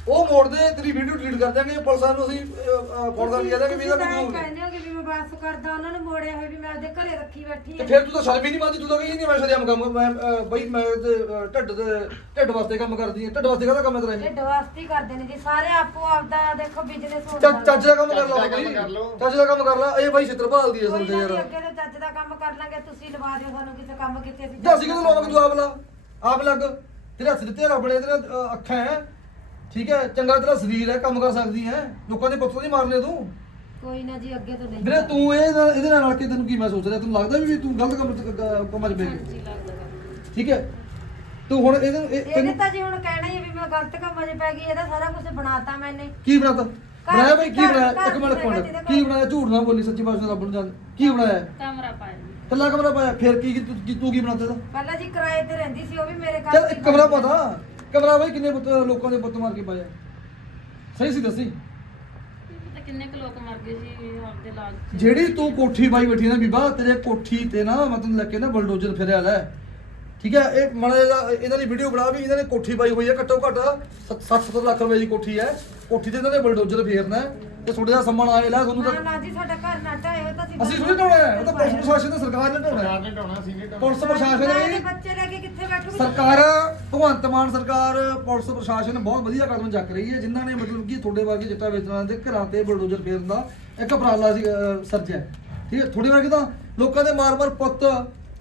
ਉਹ ਮੋੜਦੇ ਤੇਰੀ ਵੀਡੀਓ ਡਿਲੀਟ ਕਰ ਦਾਂਗੇ ਪੁਲਿਸਾਂ ਨੂੰ ਅਸੀਂ ਫੋਨ ਕਰਕੇ ਕਹਿ ਦਾਂਗੇ ਵੀ ਇਹਦਾ ਤੁਸੀਂ ਤਾਂ ਨਹੀਂ ਕਹਿੰਦੇ ਹੋ ਕਿ ਵੀ ਮੈਂ ਵਾਪਸ ਕਰਦਾ ਉਹਨਾਂ ਨੂੰ ਮੋੜਿਆ ਹੋਇਆ ਵੀ ਮੈਂ ਆਪਦੇ ਘਰੇ ਰੱਖੀ ਬੈਠੀ ਤੇ ਫਿਰ ਤੂੰ ਤਾਂ ਸ਼ਰਮ ਹੀ ਨਹੀਂ ਮੰਨਦੀ ਤੂੰ ਤਾਂ ਕਹੀ ਨਹੀਂ ਮੈਂ ਸ਼ਰਿਆਮ ਕੰਮ ਮੈਂ ਅਹ, ਬਈ ਮੈਂ ਤੇ ਅਹ, ਢਿੱਡ ਦੇ ਢਿੱਡ ਵਾਸਤੇ ਕੰਮ ਕਰਦੀ ਹਾਂ ਢਿੱਡ ਵਾਸਤੇ ਕਾਹਦਾ ਕੰਮ ਇਹ ਢਿੱਡ ਵਾਸਤੇ ਹੀ ਕਰਦੇ ਨੇ ਜੀ ਸਾਰੇ ਆਪੋ ਆਪਦਾ ਦੇਖੋ ਬਿਜ਼ਨਸ ਚੱਜ ਚੱਜ ਦਾ ਕੰਮ ਕਰ ਲਾ ਚੱਜ ਦਾ ਬਈ ਕੰਮ ਕਰ ਲਓ। ਚੱਜ ਦਾ ਕੰਮ ਕਰ ਲਾ ਇਹ ਬਾਈ ਛਿੱਤਰ ਭਾਲਦੀ ਕੋਈ ਸੰਦੇ ਯਾਰ। ਅੱਗੇ ਤੋਂ ਚੱਜ ਦਾ ਕੰਮ ਕਰ ਲਾਂਗੇ ਤੁਸੀਂ ਲਵਾ ਦਿਓ ਸਾਨੂੰ ਕਿਸੇ ਕੰਮ ਕਿਤੇ ਅਸੀਂ ਕਿਹਨੂੰ ਲਾਵਾਂਗੇ ਤੂੰ ਆਪ ਲਾ। ਆਪ ਲੱਗ। ਤੇਰੇ ਹੱਥ ਦਿੱਤੇ ਰੱਬ ਨੇ ਤੇਰੇ ਅੱਖਾਂ ਹੈ ਠੀਕ ਹੈ ਚੰਗਾ ਤੇਰਾ ਸਰੀਰ ਹੈ ਕੰਮ ਕਰ ਸਕਦੀ ਹੈ। ਲੋਕਾਂ ਦੇ ਪੁੱਤ ਨਹੀਂ ਮਾਰਨੇ ਤੂੰ। ਕੋਈ ਨਾ ਜੀ ਅੱਗੇ ਤੋਂ ਨਹੀਂ ਵੀਰੇ ਤੂੰ ਇਹ ਨਾਲ- ਇਹਦੇ ਨਾਲ ਰਲ ਕੇ ਤੈਨੂੰ ਕੀ ਮੈਂ ਸੋਚ ਰਿਹਾ ਤੈਨੂੰ ਲੱਗਦਾ ਵੀ ਤੂੰ ਗਲਤ ਕੰਮ ਚ ਕ- ਕੰਮਾਂ ਚ ਪੈ ਹਾਂਜੀ ਗਿਆ ਲੱਗਦਾ। ਠੀਕ ਹੈ? ਤੂੰ ਹੁਣ ਇਹਦੇ ਇਹ- ਇਹਨੇ ਤੈਨੂੰ ਤਾਂ ਜੀ ਹੁਣ ਕਹਿਣਾ ਹੀ ਹੈ ਵੀ ਮੈਂ ਗਲਤ ਕੰਮਾਂ 'ਚ ਪੈ ਗਈ ਇਹਦਾ ਸਾਰਾ ਕੁਝ ਬਣਾਤਾ ਮੈਨੇ। ਕੀ ਬਣਾਤਾ? ਬਣਾਇਆ ਬਈ ਕੀ ਘਰ- ਬਣਾਇਆ? ਘਰ ਇੱਕ ਮਿੰਟ ਇੱਕ ਮਿੰਟ। ਕੀ ਬਣਾਇਆ? ਝੂਠ ਨਾ ਬੋਲੀ ਸੱਚੀ ਬਾਤ ਰੱਬ ਨੂੰ ਜਾਣ। ਕੀ ਬਣਾਇਆ? ਕਮਰਾ ਪਾਇਆ ਜੀ। ਕੱਲਾ ਕਮਰਾ ਪਾਇਆ? ਫਿਰ ਕੀ ਕੀ ਤੂੰ ਕੀ ਤੂੰ ਕੀ ਬਣਾਤਾ ਇਹਦਾ? ਪਹਿਲਾਂ ਜੀ ਕਿਰਾਏ ਤੇ ਰਹਿੰਦੀ ਸੀ ਉਹ ਵੀ ਮੇਰੇ ਘਰ ਚੱਲ ਇੱਕ ਕਮਰਾ ਪਤਾ ਕਮਰਾ ਬਈ ਕਿੰਨੇ ਪੁੱਤ ਲੋਕਾਂ ਦੇ ਪੁੱਤ ਮਾਰ ਕੇ ਪਾਇਆ? ਸਹੀ ਸੀ ਦੱਸੀ? ਪਤਾ ਕਿੰਨੇ ਕੁ ਲੋਕ ਮਰ ਗਏ ਜੀ ਆਪਦੇ ਲਾਗ 'ਚ। ਜਿਹੜੀ ਤੂੰ ਕੋਠੀ ਬਾਈ ਬੈਠੀ ਨਾ ਬੀਬਾ ਤੇਰੇ ਕੋਠੀ ਤੇ ਨਾ ਮੈਂ ਤੈਨੂੰ ਲੈ ਕੇ ਨਾ ਬਲਡੋਜ਼ਰ ਫਿਰਿਆ ਲੈ। ਠੀਕ ਹੈ ਇਹ ਮੜੇ ਇਹਨਾਂ ਦੀ ਵੀਡੀਓ ਬਣਾ ਵੀ ਇਹਨਾਂ ਨੇ ਕੋਠੀ ਪਾਈ ਹੋਈ ਹੈ ਘੱਟੋ ਘੱਟ 60 ਲੱਖ ਰੁਪਏ ਦੀ ਕੋਠੀ ਹੈ। ਕੋਠੀ ਤੇ ਇਹਨਾਂ ਨੇ ਬਲਡੋਜ਼ਰ ਫੇਰਨਾ ਤੇ ਤੁਹਾਡੇ ਦਾ ਸਮਾਨ ਆਏ ਲੈ ਤੁਹਾਨੂੰ ਨਾ ਤਾਂ ਨਾ ਜੀ ਸਾਡਾ ਘਰ ਨਾ ਢਾਇਓ ਤਾਂ ਅਸੀਂ ਥੋੜੀ ਢਾਉਣਾ ਹੈ ਉਹ ਤਾਂ ਪੁਲਿਸ ਪ੍ਰਸ਼ਾਸਨ ਤੇ ਸਰਕਾਰ ਨੇ ਢਾਉਣਾ ਸਰਕਾਰ ਹੈ ਨੇ ਢਾਉਣਾ ਸੀ ਨਹੀਂ ਪੁਲਿਸ ਪ੍ਰਸ਼ਾਸਨ ਨੇ ਬੱਚੇ ਲੈ ਕੇ ਕਿੱਥੇ ਬੈਠੂ ਸਰਕਾਰ ਭਗਵੰਤ ਮਾਨ ਸਰਕਾਰ ਪੁਲਿਸ ਪ੍ਰਸ਼ਾਸਨ ਬਹੁਤ ਵਧੀਆ ਕਦਮ ਚੱਕ ਰਹੀ ਹੈ ਜਿਨ੍ਹਾਂ ਨੇ ਮਤਲਬ ਕਿ ਤੁਹਾਡੇ ਵਰਗੇ ਚਿੱਟਾ ਵੇਚਣ ਦੇ ਘਰਾਂ ਤੇ ਬਲਡੋਜ਼ਰ ਫੇਰਨ ਦਾ ਇੱਕ ਉਪਰਾਲਾ ਸੀ ਸਰਜਿਆ। ਠੀਕ ਹੈ ਤੁਹਾਡੇ ਵਰਗੇ ਤਾਂ ਲੋਕਾਂ ਦੇ ਮਾਰ-ਮਾਰ ਪੁੱਤ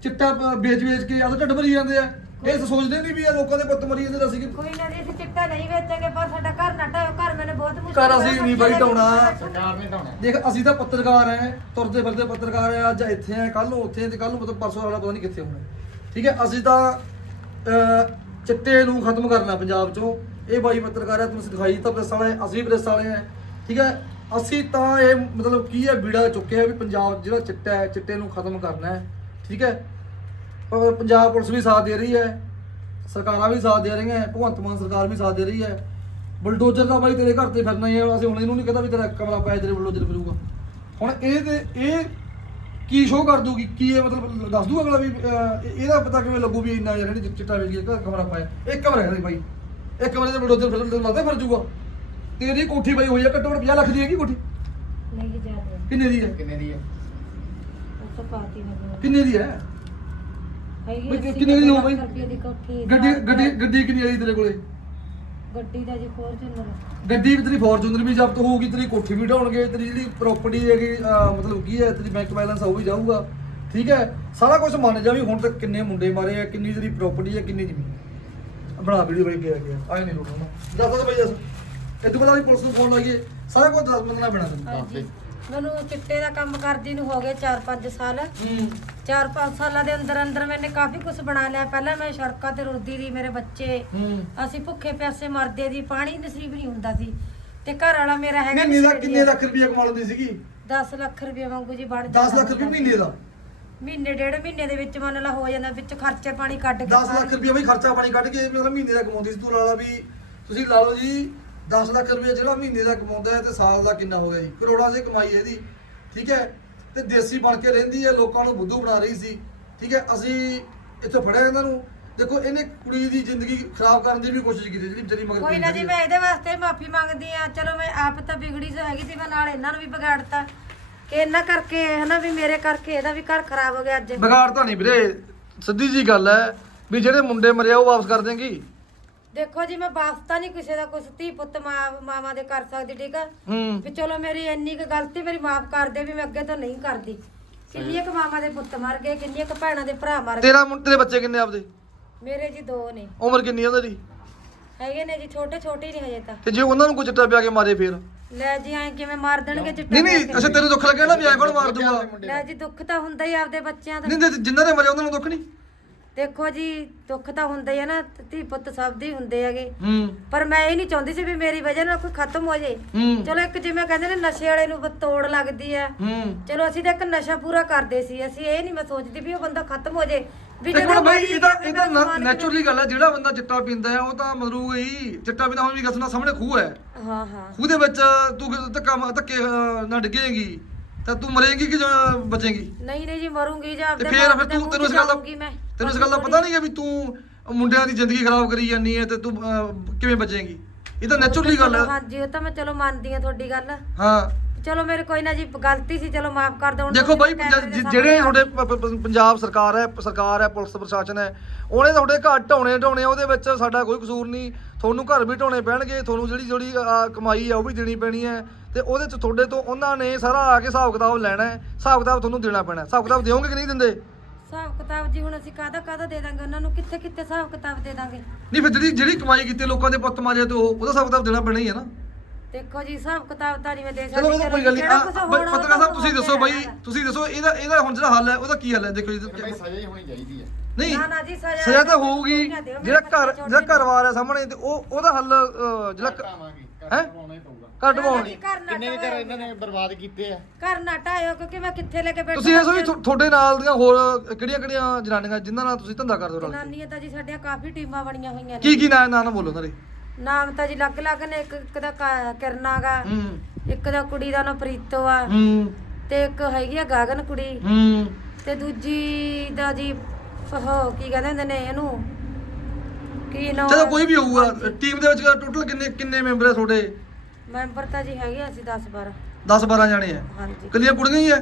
ਚਿੱਟਾ ਵੇਚ-ਵੇਚ ਕੇ ਆਪਦਾ ਢਿੱਡ ਭਰੀ ਜਾਂਦੇ ਆ। ਇਹ ਸੋਚਦੇ ਨਹੀਂ ਵੀ ਇਹ ਲੋਕਾਂ ਦੇ ਪੁੱਤ ਮਰੀ ਜਾਂਦੇ ਤਾਂ ਅਸੀਂ ਕਿ ਕੋਈ ਨਾ ਜੀ ਅਸੀਂ ਚਿੱਟਾ ਨਹੀਂ ਵੇਚਾਂਗੇ ਪਰ ਸਾਡਾ ਘਰ ਨਾ ਢਾਇਓ ਘਰ ਮੈਨੇ ਬਹੁਤ ਮੁਸ਼ਕਲ ਘਰ ਅਸੀਂ ਨਹੀਂ ਬਾਈ ਢਾਉਣਾ। ਸਰਕਾਰ ਨੇ ਢਾਉਣਾ। ਦੇਖ ਅਸੀਂ ਤਾਂ ਪੱਤਰਕਾਰ ਐ ਤੁਰਦੇ ਫਿਰਦੇ ਪੱਤਰਕਾਰ ਆ ਅੱਜ ਇੱਥੇ ਆ ਕੱਲ ਨੂੰ ਉੱਥੇ ਤੇ ਕੱਲ ਨੂੰ ਮਤਲਬ ਪਰਸੋਂ ਵਾਲਾ ਪਤਾ ਨਹੀਂ ਕਿੱਥੇ ਹੋਣਾ। ਠੀਕ ਹੈ ਅਸੀਂ ਤਾਂ ਅਹ, ਚਿੱਟੇ ਨੂੰ ਖਤਮ ਕਰਨਾ ਪੰਜਾਬ ਚੋਂ। ਇਹ ਬਾਈ ਪੱਤਰਕਾਰ ਹੈ ਤੁਸੀਂ ਦਿਖਾਈ ਤਾਂ ਪ੍ਰੈਸ ਵਾਲੇ ਅਸੀਂ ਵੀ ਪ੍ਰੈਸ ਵਾਲੇ ਆ ਠੀਕ ਹੈ ਅਸੀਂ ਤਾਂ ਇਹ ਮਤਲਬ ਕੀ ਹੈ ਬੀੜਾ ਚੁੱਕਿਆ ਵੀ ਪੰਜਾਬ ਜਿਹੜਾ ਚਿੱਟਾ ਹੈ ਚਿੱਟੇ ਨੂੰ ਖਤਮ ਕਰਨਾ ਹੈ ਠੀਕ ਹੈ? ਪਰ ਪੰਜਾਬ ਪੁਲਿਸ ਵੀ ਸਾਥ ਦੇ ਰਹੀ ਹੈ ਸਰਕਾਰਾਂ ਵੀ ਸਾਥ ਦੇ ਰਹੀਆਂ ਹੈ ਭਗਵੰਤ ਮਾਨ ਸਰਕਾਰ ਵੀ ਸਾਥ ਦੇ ਰਹੀ ਹੈ। ਬੁਲਡੋਜ਼ਰ ਦਾ ਬਾਈ ਤੇਰੇ ਘਰ ਤੇ ਫਿਰਨਾ ਹੀ ਹੈ ਅਸੀਂ ਹੁਣ ਇਹਨੂੰ ਨਹੀਂ ਕਹਦਾ ਵੀ ਤੇਰਾ ਕਮਰਾ ਪਾਇਆ ਤੇਰੇ ਬੁਲਡੋਜ਼ਰ ਫਿਰੂਗਾ। ਹੁਣ ਇਹ ਤੇ ਇਹ ਕੀ ਸ਼ੋਅ ਕਰ ਦੂਗੀ? ਕੀ ਇਹ ਮਤਲਬ ਦੱਸ ਦੂ ਅਗਲਾ ਵੀ ਇਹਦਾ ਪਤਾ ਕਿਵੇਂ ਲੱਗੂ ਵੀ ਇੰਨਾ ਯਾਰ ਇਹਨੇ ਚਿੱਟਾ ਵੇਚ ਗਿਆ ਕਮਰਾ ਪਾਇਆ। ਇੱਕ ਕਮਰਾ ਹੈ ਬਾਈ। ਇੱਕ ਕਮਰੇ ਦੇ ਬੁਲਡੋਜ਼ਰ ਫਿਰ ਤੇ ਲੱਗਦਾ ਫਿਰ ਜੂਗਾ ਤੇਰੀ ਕੋਠੀ ਬਾਈ ਹੋਈ ਹੈ ਘੱਟੋ ਘੱਟ 50 ਲੱਖ ਦੀ ਹੈਗੀ ਕੋਠੀ? ਨਹੀਂ ਜੀ ਜ਼ਿਆਦਾ। ਕਿੰਨੇ ਦੀ ਹੈ? ਕਿੰਨੇ ਦੀ ਹੈ? ਪਾਤੀ ਕਿੰਨੇ ਦੀ ਹੈ? ਹੈਗੀ ਬਈ 80 ਕਿੰਨੇ ਦੀ ਹੋ ਬਈ? ਰੁਪਏ ਦੀ ਕੋਠੀ ਗੱਡੀ ਸਾਲ ਗੱਡੀ ਦੀ। ਗੱਡੀ ਕਿੰਨੀ ਆਈ ਤੇਰੇ ਕੋਲੇ? ਗੱਡੀ ਦਾ ਜੀ ਫੋਰਚੂਨਰ ਗੱਡੀ ਵੀ ਤੇਰੀ ਫੋਰਚੂਨਰ ਵੀ ਜ਼ਬਤ ਹੋਊਗੀ ਤੇਰੀ ਕੋਠੀ ਵੀ ਢਾਉਣਗੇ ਤੇਰੀ ਜਿਹੜੀ ਪ੍ਰਾਪਰਟੀ ਹੈਗੀ ਅਹ ਮਤਲਬ ਕੀ ਹੈ ਤੇਰੀ ਬੈਂਕ ਬੈਲੈਂਸ ਉਹ ਵੀ ਜਾਊਗਾ। ਠੀਕ ਹੈ? ਸਾਰਾ ਕੁਝ ਮੰਨ ਜਾ ਵੀ ਹੁਣ ਤੱਕ ਕਿੰਨੇ ਮੁੰਡੇ ਮਾਰੇ ਆ ਕਿੰਨੀ ਤੇਰੀ ਪ੍ਰਾਪਰਟੀ ਹੈ ਕਿੰਨੀ ਜ਼ਮੀਨ। ਬਣਾ ਵੀਡੀਓ ਬਈ ਗਿਆ ਗਿਆ ਆਏ ਨਹੀਂ ਰੋਣਾ ਦੱਸ ਦੱਸ ਬਈ ਦੱਸ। ਇਹ ਤੋਂ ਬਾਅਦ ਪੁਲਿਸ ਨੂੰ ਫੋਨ ਲਾਈਏ। ਸਾਰਾ ਕੁਝ ਦੱਸ ਮੰਗਣਾ ਪੈਣਾ ਤੈਨੂੰ ਹਾਂਜੀ। ਮੈਨੂੰ ਚਿੱਟੇ ਦਾ ਕੰਮ ਕਰਦੀ ਨੂੰ ਹੋ ਗਏ 4-5 ਸਾਲ। ਹੂੰ। 4-5 ਸਾਲਾਂ ਦੇ ਅੰਦਰ ਅੰਦਰ ਮੈਨੇ ਕਾਫੀ ਕੁਝ ਬਣਾ ਲਿਆ। ਪਹਿਲਾਂ ਮੈਂ ਸੜਕਾਂ ਤੇ ਰੁਲਦੀ ਦੀ ਮੇਰੇ ਬੱਚੇ। ਹੂੰ। ਅਸੀਂ ਭੁੱਖੇ ਪਿਆਸੇ ਮਰਦੇ ਦੀ ਪਾਣੀ ਨਸੀਬ ਨਹੀਂ ਹੁੰਦਾ ਸੀ। ਤੇ ਘਰ ਵਾਲਾ ਮੇਰਾ ਹੈਗਾ ਮਹੀਨੇ ਦਾ ਕਿੰਨੇ ਲੱਖ ਰੁਪਏ ਕਮਾ ਲੈਂਦੀ ਸੀਗੀ? 10 ਲੱਖ ਰੁਪਏ ਵਾਂਗੂ ਜੀ ਬਣ 10 ਲੱਖ ਰੁਪਏ ਮਹੀਨੇ ਦਾ? ਮਹੀਨੇ ਡੇਢ ਮਹੀਨੇ ਦੇ ਵਿੱਚ ਮੰਨ ਲਾ ਹੋ ਜਾਂਦਾ ਵਿੱਚ ਖਰਚੇ ਪਾਣੀ ਕੱਢ ਕੇ 10 ਲੱਖ ਰੁਪਏ ਬਈ ਖਰਚਾ ਪਾਣੀ ਕੱਢ ਕੇ ਮਤਲਬ ਮਹੀਨੇ ਦਾ ਕਮਾਉਂਦੀ ਸੀ। ਤੂੰ ਲਾ ਲਾ ਵੀ ਤੁਸੀਂ ਲਾ ਲਓ ਜੀ 10 ਲੱਖ ਰੁਪਏ ਜਿਹੜਾ ਮਹੀਨੇ ਦਾ ਕਮਾਉਂਦਾ ਹੈ ਤੇ ਸਾਲ ਦਾ ਕਿੰਨਾ ਹੋ ਗਿਆ ਜੀ। ਕਰੋੜਾਂ ਦੀ ਕਮਾਈ ਹੈ ਇਹਦੀ ਠੀਕ ਹੈ? ਤੇ ਦੇਸੀ ਬਣ ਕੇ ਰਹਿੰਦੀ ਹੈ ਲੋਕਾਂ ਨੂੰ ਬੁੱਧੂ ਬਣਾ ਰਹੀ ਸੀ ਠੀਕ ਹੈ? ਅਸੀਂ ਇੱਥੇ ਫੜਿਆ ਇਹਨਾਂ ਨੂੰ। ਦੇਖੋ ਇਹਨੇ ਕੁੜੀ ਦੀ ਜ਼ਿੰਦਗੀ ਖਰਾਬ ਕਰਨ ਦੀ ਵੀ ਕੋਸ਼ਿਸ਼ ਕੀਤੀ ਜਿਹੜੀ ਵਿਚਾਰੀ ਮਗਰ ਕੋਈ ਨਾ ਜੀ ਮੈਂ ਇਹਦੇ ਵਾਸਤੇ ਮਾਫੀ ਮੰਗਦੀ ਆ ਚਲੋ ਮੈਂ ਆਪ ਤਾਂ ਵਿਗੜੀ ਸੋ ਹੈਗੀ ਸੀ ਮੈਂ ਨਾਲ ਇਹਨਾਂ ਨੂੰ ਵੀ ਵਿਗਾੜਤਾ। ਕਿ ਇਹਨਾਂ ਕਰਕੇ ਹਨਾ ਵੀ ਮੇਰੇ ਕਰਕੇ ਇਹਦਾ ਵੀ ਘਰ ਖਰਾਬ ਹੋ ਗਿਆ ਅੱਜ। ਵਿਗਾੜ ਤਾਂ ਨਹੀਂ ਵੀਰੇ। ਸਿੱਧੀ ਜੀ ਗੱਲ ਹੈ ਵੀ ਜਿਹੜੇ ਮੁੰਡੇ ਮਰਿਆ ਉਹ ਵਾਪਸ ਕਰ ਦੇਂਗੀ ਦੇਖੋ ਜੀ ਮੈਂ ਵਾਪਸ ਤਾਂ ਨਹੀਂ ਕਿਸੇ ਦਾ ਕੁਛ ਧੀ ਪੁੱਤ ਮਾਂ ਮਾਵਾਂ ਦੇ ਕਰ ਸਕਦੀ ਠੀਕ ਆ? ਹੂੰ। ਵੀ ਚਲੋ ਮੇਰੀ ਇੰਨੀ ਕੁ ਗਲਤੀ ਮੇਰੀ ਮਾਫ ਕਰ ਦੇ ਵੀ ਮੈਂ ਅੱਗੇ ਤੋਂ ਨਹੀਂ ਕਰਦੀ। ਕਿੰਨੀਆਂ ਕੁ ਮਾਵਾਂ ਦੇ ਪੁੱਤ ਮਰ ਗਏ ਕਿੰਨੀਆਂ ਕੁ ਭੈਣਾਂ ਦੇ ਭਰਾ ਮਰ ਗਏ? ਤੇਰਾ ਮੁੰ- ਤੇਰੇ ਬੱਚੇ ਕਿੰਨੇ ਆਪਦੇ? ਮੇਰੇ ਜੀ ਦੋ ਨੇ। ਉਮਰ ਕਿੰਨੀ ਆ ਉਹਨਾਂ ਦੀ ਹੈਗੇ ਨੇ ਜੀ ਛੋਟੇ ਛੋਟੇ ਹੀ ਨੇ ਹਜੇ ਤਾਂ। ਤੇ ਜੇ ਉਹਨਾਂ ਨੂੰ ਕੋਈ ਚਿੱਟਾ ਪਿਆ ਕੇ ਮਾਰੇ ਫੇਰ? ਲੈ ਜੀ ਐਂ ਕਿਵੇਂ ਮਾਰ ਦੇਣਗੇ ਚਿੱਟਾ ਨਹੀਂ ਨਹੀਂ? ਅੱਛਾ ਤੈਨੂੰ ਦੁੱਖ ਲੱਗਿਆ ਨਾ ਵੀ ਐ ਕੋਣ ਮਾਰ ਦੂਗਾ? ਲੈ ਜੀ ਦੁੱਖ ਤਾਂ ਹੁੰਦਾ ਹੀ ਆਪਦੇ ਬੱਚਿਆਂ ਦਾ। ਨਹੀਂ ਤੇ ਜਿਨ੍ਹਾਂ ਦੇ ਮਰੇ ਉਹਨਾਂ ਨੂੰ ਦੁੱਖ ਨਹੀਂ? ਦੇਖੋ ਜੀ ਦੁੱਖ ਤਾਂ ਹੁੰਦਾ ਆ ਨਾ ਧੀ ਪੁੱਤ ਸਭ ਦੇ ਹੀ ਹੁੰਦੇ ਹੈਗੇ। ਹੂੰ। ਪਰ ਮੈਂ ਇਹ ਨਹੀਂ ਚਾਹੁੰਦੀ ਸੀ ਵੀ ਮੇਰੀ ਵਜ੍ਹਾ ਨਾਲ ਕੋਈ ਖਤਮ ਹੋ ਜੇ। ਹੂੰ। ਚਲੋ ਇੱਕ ਜਿਵੇਂ ਕਹਿੰਦੇ ਨੇ ਨਸ਼ੇ ਵਾਲੇ ਨੂੰ ਤੋੜ ਲੱਗਦੀ ਹੈ ਹੂੰ। ਚਲੋ ਅਸੀਂ ਤਾਂ ਇੱਕ ਨਸ਼ਾ ਪੂਰਾ ਕਰਦੇ ਸੀ। ਅਸੀਂ ਇਹ ਨਹੀਂ ਮੈਂ ਸੋਚਦੀ ਵੀ ਉਹ ਬੰਦਾ ਖਤਮ ਹੋ ਜੇ। ਵੀ ਮਿੰਟ ਬਾਈ ਮਰੀ ਇਹ ਤਾਂ ਜਾਵੇ ਇਹ ਤਾਂ ਮੈਂ ਸਮਾਨ ਨੈਚੁਰਲੀ ਗੱਲ ਹੈ ਜਿਹੜਾ ਬੰਦਾ ਚਿੱਟਾ ਪੀਂਦਾ ਹੈ ਉਹ ਤਾਂ ਮਰੂਗਾ ਹੀ। ਚਿੱਟਾ ਪੀਂਦਾ ਹੁਣ ਵੀ ਗੱਲ ਸੁਣਾ ਸਾਹਮਣੇ ਖੂਹ ਹੈ। ਹਾਂ ਹਾਂ। ਖੂਹ ਦੇ ਵਿੱਚ ਤੂੰ ਧੱਕਾ ਧੱਕੇ ਨਾਲ ਡਿੱਗੇਗੀ। ਤਾਂ ਤੂੰ ਮਰੇਂਗੀ ਕਿ ਬਚੇਂਗੀ? ਨਹੀਂ ਨਹੀਂ ਜੀ ਮਰੂੰਗੀ ਜਾਂ ਫੇਰ ਤੂੰ ਤੈਨੂੰ ਇਸ ਗੱਲ ਦਾ ਮੈਂ। ਤੈਨੂੰ ਇਸ ਗੱਲ ਦਾ ਪਤਾ ਨਹੀਂ ਹੈ ਵੀ ਤੂੰ ਮੁੰਡਿਆਂ ਦੀ ਜ਼ਿੰਦਗੀ ਖਰਾਬ ਕਰੀ ਜਾਂਦੀ ਹੈ ਤੇ ਤੂੰ ਅਹ, ਕਿਵੇਂ ਬਚੇਂਗੀ? ਇਹ ਤਾਂ ਨੈਚੁਰਲੀ ਗੱਲ ਹੈ ਹਾਂਜੀ ਉਹ ਤਾਂ ਮੈਂ ਚਲੋ ਮੰਨਦੀ ਆ ਤੁਹਾਡੀ ਗੱਲ। ਹਾਂ। ਚਲੋ ਮੇਰੇ ਕੋਈ ਨਾ ਜੀ ਗਲਤੀ ਸੀ ਚਲੋ ਮਾਫ ਕਰ ਦੋ ਦੇਖੋ ਬਾਈ ਪੰਜ- ਜਿ- ਜਿਹੜੇ ਤੁਹਾਡੇ ਪ- ਪ- ਪ- ਪੰਜਾਬ ਸਰਕਾਰ ਹੈ ਸਰਕਾਰ ਹੈ ਪੁਲਿਸ ਪ੍ਰਸ਼ਾਸਨ ਹੈ ਉਹਨੇ ਤੁਹਾਡੇ ਘਰ ਢਾਉਣੇ ਢਾਉਣੇ ਉਹਦੇ ਵਿੱਚ ਸਾਡਾ ਕੋਈ ਕਸੂਰ ਨਹੀਂ। ਤੁਹਾਨੂੰ ਘਰ ਵੀ ਢਾਉਣੇ ਪੈਣਗੇ ਤੁਹਾਨੂੰ ਜਿਹੜੀ ਜਿਹੜੀ ਕਮਾਈ ਹੈ ਉਹ ਵੀ ਦੇਣੀ ਪੈਣੀ ਹੈ। ਤੇ ਉਹਦੇ ਚ ਤੁਹਾਡੇ ਤੋਂ ਉਹਨਾਂ ਨੇ ਸਾਰਾ ਆ ਕੇ ਹਿਸਾਬ ਕਿਤਾਬ ਲੈਣਾ ਹੈ ਹਿਸਾਬ ਕਿਤਾਬ ਤੁਹਾਨੂੰ ਦੇਣਾ ਪੈਣਾ ਹੈ। ਹਿਸਾਬ ਕਿਤਾਬ ਦਿਓਗੇ ਕਿ ਨਹੀਂ ਦਿੰਦੇ? ਹਿਸਾਬ ਕਿਤਾਬ ਜੀ ਹੁਣ ਅਸੀਂ ਕਾਹਦਾ ਕਾਹਦਾ ਦੇ ਦਾਂਗੇ? ਉਹਨਾਂ ਨੂੰ ਕਿੱਥੇ ਕਿੱਥੇ ਹਿਸਾਬ ਕਿਤਾਬ ਦੇ ਦਾਂਗੇ? ਨਹੀਂ ਫਿਰ ਜਿਹੜੀ ਜਿਹੜੀ ਕਮਾਈ ਕੀਤੀ ਲੋਕਾਂ ਦੇ ਪੁੱਤ ਮਾਰੇ ਤੇ ਉਹ ਉਹਦਾ ਹਿਸਾਬ ਕਿਤਾਬ ਦੇਣਾ ਪੈਣਾ ਹੀ ਹੈ ਨਾ। ਦੇਖੋ ਜੀ ਹਿਸਾਬ ਕਿਤਾਬ ਤਾਂ ਨਹੀਂ ਮੈਂ ਦੇ ਚਲੋ ਸਕਦੀ ਕੋਈ ਗੱਲ ਨਹੀਂ। ਜਿਹੜਾ ਆ ਕੁਛ ਬਾਈ ਹੋਣਾ ਉਹ ਪੱਤਰਕਾਰ ਸਾਹਿਬ ਤੁਸੀਂ ਹੋ ਦੱਸੋ ਬਾਈ। ਤੁਸੀਂ ਦੱਸੋ ਇਹਦਾ ਇਹਦਾ ਹੁਣ ਜਿਹੜਾ ਹੱਲ ਹੈ ਉਹਦਾ ਕੀ ਹੱਲ ਹੈ? ਦੇਖੋ ਜੀ ਭਾਈ ਸਜ਼ਾ ਹੀ ਹੋਣੀ ਚਾਹੀਦੀ ਹੈ। ਨਹੀਂ ਨਾ ਨਾ ਜੀ ਸਜ਼ਾ ਸਜ਼ਾ ਤਾਂ ਹੋਊਗੀ। ਨਾ ਦਿਓ, ਮੇਰੇ ਜਿਹੜਾ ਘਰ ਬੱਚੇ ਜਿਹੜਾ ਛੋਟੇ ਘਰ ਵਾਰ ਹੈ ਸਾਹਮਣੇ ਤੇ ਉਹ ਉਹਦਾ ਹੱਲ ਅਹ, ਜਿਹੜਾ ਕ- ਹੈਂ? ਘਰ ਪਾਉਣਾ ਹੀ ਪਊਗਾ। ਘਰ ਨਾ ਕਿੰਨੇ ਦੇ ਘਰ ਢਾਇਓ। ਇਹਨਾਂ ਨੇ ਬਰਬਾਦ ਕੀਤੇ ਆ? ਘਰ ਨਾ ਢਾਇਓ ਕਿਉਂਕਿ ਮੈਂ ਕਿੱਥੇ ਲੈ ਕੇ ਬੈਠਾ ਤੁਸੀਂ ਇਹ ਸੋ ਵੀ ਤੁ- ਤੁਹਾਡੇ ਨਾਲ ਦੀਆਂ ਹੋਰ ਕਿਹੜੀਆਂ ਕਿਹੜੀਆਂ ਜਨਾਨੀਆਂ ਜਿਨ੍ਹਾਂ ਨਾਲ ਤੁਸੀਂ ਧੰਦਾ ਕਰਦੇ ਹੋ ਰਲ ਕੇ? ਜਨਾਨੀਆਂ ਤਾਂ ਜੀ ਸਾਡੀਆਂ ਕਾਫੀ ਟੀਮਾਂ ਬਣੀਆਂ ਹੋਈਆਂ ਕੀ ਨੇ। ਕੀ ਨਾਂ ਨਾਂ ਨਾ ਬੋਲੋ ਨਾਲੇ। ਨਾਮ ਤਾਂ ਜੀ ਲੱਗ ਲੱਗ ਨੇ। ਇੱਕ ਇੱਕ ਦਾ ਕਾ- ਕਿਰਨਾ ਗਾ ਹੂੰ। ਇੱਕ ਦਾ ਕੁੜੀ ਦਾ ਨਾਮ ਪ੍ਰੀਤੋ ਆ ਹੂੰ। ਤੇ ਇੱਕ ਹੈਗੀ ਆ ਗਾਗਨ ਕੁੜੀ। ਹੂੰ। ਤੇ ਦੂਜੀ ਦਾ ਜੀ ਉਹ ਕੀ ਕਹਿੰਦੇ ਹੁੰਦੇ ਨੇ ਇਹਨੂੰ? ਕੀ ਨਾਮ ਚਲੋ ਕੋਈ ਵੀ ਹੋਊਗਾ। ਟੀਮ ਦੇ ਵਿੱਚ ਟੋਟਲ ਕਿੰਨੇ ਕਿੰਨੇ ਮੈਂਬਰ ਹੈ ਤੁਹਾਡੇ? ਮੈਂਬਰ ਤਾਂ ਜੀ ਹੈਗੇ ਆ ਅਸੀਂ 10 12 10 12 ਜਾਣੇ ਆ? ਹਾਂਜੀ। ਕੱਲੀਆਂ ਕੁੜੀਆਂ ਹੀ ਆ?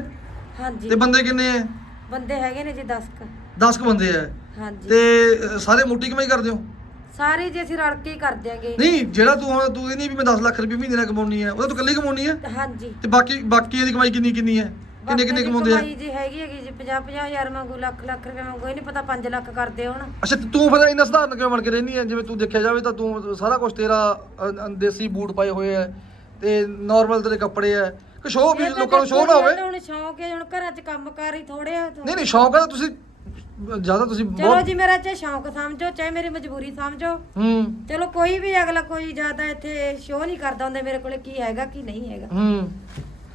ਹਾਂਜੀ। ਤੇ ਬੰਦੇ ਕਿੰਨੇ ਆ? ਬੰਦੇ ਹੈਗੇ ਨੇ ਜੀ 10 ਕ। 10 ਕੁ ਬੰਦੇ ਆ। ਹਾਂਜੀ। ਤੇ ਸਾਰੇ ਮੋਟੀ ਕਮਾਈ ਕਰਦੇ ਹੋ? ਸਾਰੇ ਜੀ ਅਸੀਂ ਰਲ ਕੇ ਹੀ ਕਰ ਦਿਆਂਗੇ ਨਹੀਂ ਜਿਹੜਾ ਤੂੰ ਹੁਣ ਤੂੰ ਕਹਿੰਦੀ ਵੀ ਮੈਂ 10 ਲੱਖ ਰੁਪਏ ਮਹੀਨੇ ਨਾਲ ਕਮਾਉਣੀ ਹੈ ਉਹਦਾ ਤੂੰ ਇਕੱਲੀ ਕਮਾਉਣੀ ਹੈ ਹਾਂਜੀ। ਤੇ ਬਾਕੀ ਬਾਕੀ ਇਹਦੀ ਕਮਾਈ ਕਿੰਨੀ ਕਿੰਨੀ ਹੈ ਕਿੰਨੇ ਕਿੰਨੇ ਕਮਾਉਂਦੇ ਆ? ਜੀ ਹੈਗੀ ਹੈਗੀ ਜੀ 50 50 ਹਜ਼ਾਰ ਮੰਗੂ ਲੱਖ ਲੱਖ ਰੁਪਏ ਮੰਗੂ ਇਹ ਨਹੀਂ ਪਤਾ 5 ਲੱਖ ਕਰਦੇ ਹੋਣ। ਅੱਛਾ ਤੇ ਤੂੰ ਫਿਰ ਇੰਨਾ ਸਧਾਰਨ ਕਿਉਂ ਬਣ ਕੇ ਰਹਿਨੀ ਹੈ ਜਿਵੇਂ ਤੂੰ ਦੇਖਿਆ ਜਾਵੇ ਤਾਂ ਤੂੰ ਸਾਰਾ ਕੁਝ ਤੇਰਾ ਅ, ਅ, ਦੇਸੀ ਬੂਟ ਪਾਏ ਹੋਏ ਆ ਤੇ ਨਾਰਮਲ ਤੇਰੇ ਕੱਪੜੇ ਆ। ਕਿ ਸ਼ੋਅ ਵੀ ਲੋਕਾਂ ਨੂੰ ਸ਼ੋਅ ਨਾ ਹੋਵੇ? ਹੁਣ ਸ਼ੌਂਕ ਹੈ ਹੁਣ ਘਰਾਂ 'ਚ ਕੰਮ ਕਾਰ ਹੀ ਥੋੜੇ ਆ ਨਹੀਂ ਨਹੀਂ ਸ਼ੌਂਕ ਹੈ ਤਾਂ ਤੁਸੀਂ ਜ਼ਿਆਦਾ ਤੁਸੀਂ ਚਲੋ ਬਹੁਤ ਜੀ ਮੇਰਾ ਚਾਹੇ ਸ਼ੌਂਕ ਸਮਝੋ ਚਾਹੇ ਮੇਰੀ ਮਜਬੂਰੀ ਸਮਝੋ। ਹੂੰ। ਚਲੋ ਕੋਈ ਵੀ ਅਗਲਾ ਕੋਈ ਜ਼ਿਆਦਾ ਇੱਥੇ ਸ਼ੋਅ ਨਹੀਂ ਕਰਦਾ ਹੁੰਦਾ ਮੇਰੇ ਕੋਲੇ ਕੀ ਹੈਗਾ ਕੀ ਨਹੀਂ ਹੈਗਾ। ਹੂੰ।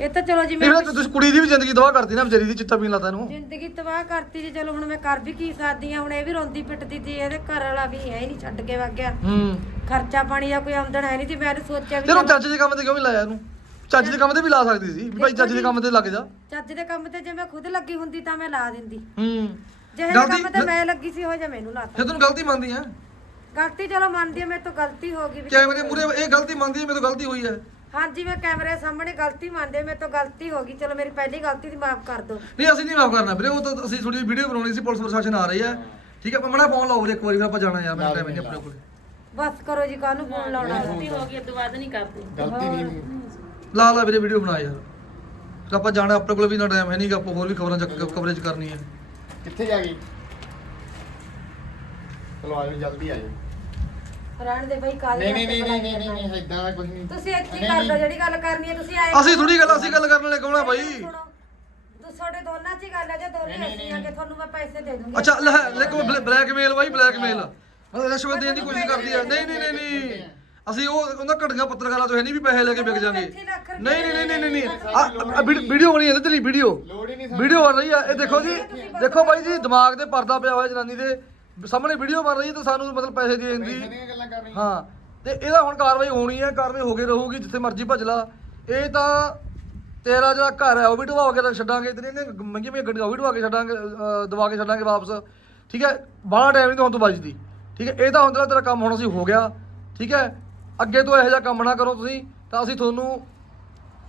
ਇਹ ਤਾਂ ਚਲੋ ਜੀ ਨਹੀਂ ਮੈਂ ਫਿਰ ਤੁਸੀਂ ਕੁੜੀ ਦੀ ਵੀ ਜ਼ਿੰਦਗੀ ਦਵਾ ਕਰਤੀ ਨਾ ਵਿਚਾਰੀ ਦੀ ਚਿੱਟਾ ਪੀਣ ਲਾਤਾ ਇਹਨੂੰ ਜ਼ਿੰਦਗੀ ਤਬਾਹ ਕਰਤੀ ਜੀ ਚਲੋ ਹੁਣ ਮੈਂ ਕਰ ਵੀ ਕੀ ਸਕਦੀ ਆ ਹੁਣ ਇਹ ਵੀ ਰੋਂਦੀ ਪਿੱਟਦੀ ਤੀ ਇਹਦੇ ਘਰ ਵਾਲਾ ਵੀ ਹੈ ਹੀ ਨਹੀਂ ਛੱਡ ਕੇ ਵਗ ਗਿਆ। ਹੂੰ। ਖਰਚਾ ਪਾਣੀ ਦਾ ਕੋਈ ਆਮਦਨ ਹੈ ਨਹੀਂ ਤੇ ਮੈਂ ਤਾਂ ਸੋਚਿਆ ਵੀ ਚੱਲ ਚੱਜ ਦੇ ਕੰਮ ਤੇ ਕਿਉਂ ਨਹੀਂ ਲਾਇਆ ਇਹਨੂੰ? ਚੱਜ ਦੇ ਕੰਮ ਤੇ ਵੀ ਲਾ ਸਕਦੀ ਸੀ ਵੀ ਭਾਈ ਚੱਜ ਦੇ ਕੰਮ ਤੇ ਲੱਗ ਜਾ। ਚੱਜ ਦੇ ਕੰਮ ਤੇ ਜੇ ਮੈਂ ਖੁਦ ਲੱਗੀ ਹੁੰਦੀ ਤਾਂ ਮੈਂ ਲਾ ਦਿੰਦੀ। ਹੂੰ। ਜਿਹੇ ਕੰਮ ਤੇ ਮੈਂ ਲੱਗੀ ਸੀ ਹੋ ਜਾ ਮੈਨੂੰ ਲਾਤਾ। ਫਿਰ ਤੈਨੂੰ ਗਲਤੀ ਮੰਨਦੀ ਹੈ? ਗਲਤੀ ਚਲੋ ਮੰਨਦੀ ਆ ਮੇਰੇ ਤੋਂ ਗਲਤੀ ਹੋ ਗਈ ਕੈਮਰੇ ਮੂਰੇ ਇਹ ਗਲਤੀ ਮੰਨਦੀ ਹੈ ਮੇਰੇ ਤੋਂ ਗਲਤੀ ਹੋਈ ਹੈ। ਹਾਂਜੀ ਮੈਂ ਕੈਮਰੇ ਸਾਹਮਣੇ ਗਲਤੀ ਮੰਨਦੇ ਮੇਰੇ ਤੋਂ ਗਲਤੀ ਹੋ ਗਈ। ਚਲੋ ਮੇਰੀ ਪਹਿਲੀ ਗਲਤੀ ਦੀ ਮਾਫ ਕਰ ਦਿਓ। ਨਹੀਂ ਅਸੀਂ ਨਹੀਂ ਮਾਫ ਕਰਨਾ ਵੀਰੇ ਉਹ ਤਾਂ ਅਸੀਂ ਥੋੜੀ ਵੀਡੀਓ ਬਣਾਉਣੀ ਸੀ ਪੁਲਿਸ ਪ੍ਰਸ਼ਾਸਨ ਆ ਰਹੀ ਹੈ। ਠੀਕ ਹੈ ਮੜਾ ਫੋਨ ਲਾਓ ਵੀਰੇ ਇੱਕ ਵਾਰੀ ਫਿਰ ਆਪਾਂ ਜਾਣਾ ਯਾਰ ਮੈਂ ਟਾਈਮ ਨਹੀਂ ਆਪਣੇ ਕੋਲ। ਬਸ ਕਰੋ ਜੀ ਕਾਹਨੂੰ ਫੋਨ ਲਾਉਣਾ। ਗਲਤੀ ਹੋ ਗਈ ਤੋਂ ਬਾਅਦ ਨਹੀਂ ਕਰਦੇ। ਗਲਤੀ ਨਹੀਂ ਲਾ ਲਾ ਵੀਰੇ ਵੀਡੀਓ ਬਣਾ ਯਾਰ। ਫਿਰ ਆਪਾਂ ਜਾਣਾ ਆਪਣੇ ਕੋਲ ਵੀ ਨਾ ਟਾਈਮ ਹੈ ਨਹੀਂਗਾ ਆਪਾਂ ਹੋਰ ਵੀ ਖਬਰਾਂ ਚੱਕ ਕਵਰੇਜ ਕਰਨੀ ਹੈ। ਕਿੱਥੇ ਜਾ ਗਈ? ਚਲੋ ਆਜੋ ਜਲਦੀ ਆਜੋ ਰਹਿਣ ਦੇ ਬਈ ਕਾਲੀ ਨਹੀਂ ਨਹੀਂ ਨਹੀਂ ਨਹੀਂ ਨਹੀਂ ਨਹੀਂ ਇਦਾਂ ਦਾ ਕੁਝ ਨਹੀਂ। ਤੁਸੀਂ ਇੱਥੇ ਹੀ ਨਹੀਂ, ਕਰ ਲਓ ਨਹੀਂ। ਜਿਹੜੀ ਗੱਲ ਕਰਨੀ ਹੈ ਤੁਸੀਂ ਆਏ ਅਸੀਂ ਥੋੜੀ ਗੱਲ ਅਸੀਂ ਗੱਲ ਕਰਨ ਵਾਲੇ ਕੌਣ ਆ ਬਾਈ। ਸੁਣੋ ਤੂੰ ਤੁਹਾਡੇ ਦੋਨਾਂ 'ਚ ਹੀ ਗੱਲ ਹੈ ਜੇ ਦੋਨੇ ਨਹੀਂ, ਅਸੀਂ ਨਹੀਂ, ਆ ਕੇ ਤੁਹਾਨੂੰ ਮੈਂ ਪੈਸੇ ਦੇ ਦੂੰਗੀ? ਅੱਛਾ ਲੈ ਦੇਖੋ ਬਲੈਕਮੇਲ ਬਾਈ ਬਲੈਕਮੇਲ ਮਤਲਬ ਰਿਸ਼ਵਤ ਦੇਣ ਦੀ ਕੋਸ਼ਿਸ਼ ਕਰਦੀ ਹੈ ਨਹੀਂ ਨਹੀਂ ਨਹੀਂ ਨਹੀਂ। ਅਸੀਂ ਉਹ ਉਹਨਾਂ ਘੜੀਆਂ ਪੱਤਰਕਾਰਾਂ ਤੋਂ ਹੈ ਨਹੀਂ ਵੀ ਪੈਸੇ ਲੈ ਕੇ ਵਿਕ ਜਾਾਂਗੇ ਨਹੀਂ ਨਹੀਂ ਨਹੀਂ ਨਹੀਂ ਨਹੀਂ ਆ ਵੀਡੀਓ ਬਣੀ ਹੈ ਤੇਰੀ ਵੀਡੀਓ ਲੋੜ ਹੀ ਨਹੀਂ ਵੀਡੀਓ ਬਣ ਰਹੀ ਆ। ਇਹ ਦੇਖੋ ਜੀ ਦੇਖੋ ਬਾਈ ਜੀ ਦਿਮਾਗ ਤੇ ਪਰਦਾ ਪਿਆ ਹੋਇਆ ਜਨਾਨੀ ਦੇ। ਸਾਹਮਣੇ ਵੀਡੀਓ ਬਣ ਰਹੀ ਹੈ ਤਾਂ ਸਾਨੂੰ ਮਤਲਬ ਪੈਸੇ ਦੇ ਦਿੰਦੀ ਦੀਆਂ ਗੱਲਾਂ ਕਰ ਰਹੀ ਹਾਂ। ਤੇ ਇਹਦਾ ਹੁਣ ਕਾਰਵਾਈ ਹੋਣੀ ਹੈ ਕਾਰਵਾਈ ਹੋ ਕੇ ਰਹੂਗੀ ਜਿੱਥੇ ਮਰਜ਼ੀ ਭੱਜ ਲਾ। ਇਹ ਤਾਂ ਤੇਰਾ ਜਿਹੜਾ ਘਰ ਹੈ ਉਹ ਵੀ ਢਵਾ ਕੇ ਛੱਡਾਂਗੇ ਤੇ ਇਹਨੇ ਮਹਿੰਗੀ ਮਹਿੰਗੀ ਗੱਡੀਆਂ ਉਹ ਵੀ ਢਵਾ ਕੇ ਛੱਡਾਂਗੇ ਅਹ, ਦਵਾ ਕੇ ਛੱਡਾਂਗੇ ਵਾਪਸ। ਠੀਕ ਹੈ? ਬਾਹਲਾ ਟਾਈਮ ਨਹੀਂ ਤਾਂ ਹੁਣ ਤੋਂ ਬਚਦੀ। ਠੀਕ ਹੈ? ਇਹ ਤਾਂ ਹੁਣ ਤੇਰਾ ਤੇਰਾ ਕੰਮ ਹੁਣ ਅਸੀਂ ਹੋ ਗਿਆ। ਠੀਕ ਹੈ? ਅੱਗੇ ਤੋਂ ਇਹੋ ਜਿਹਾ ਕੰਮ ਨਾ ਕਰੋ ਤੁਸੀਂ ਤਾਂ ਅਸੀਂ ਤੁਹਾਨੂੰ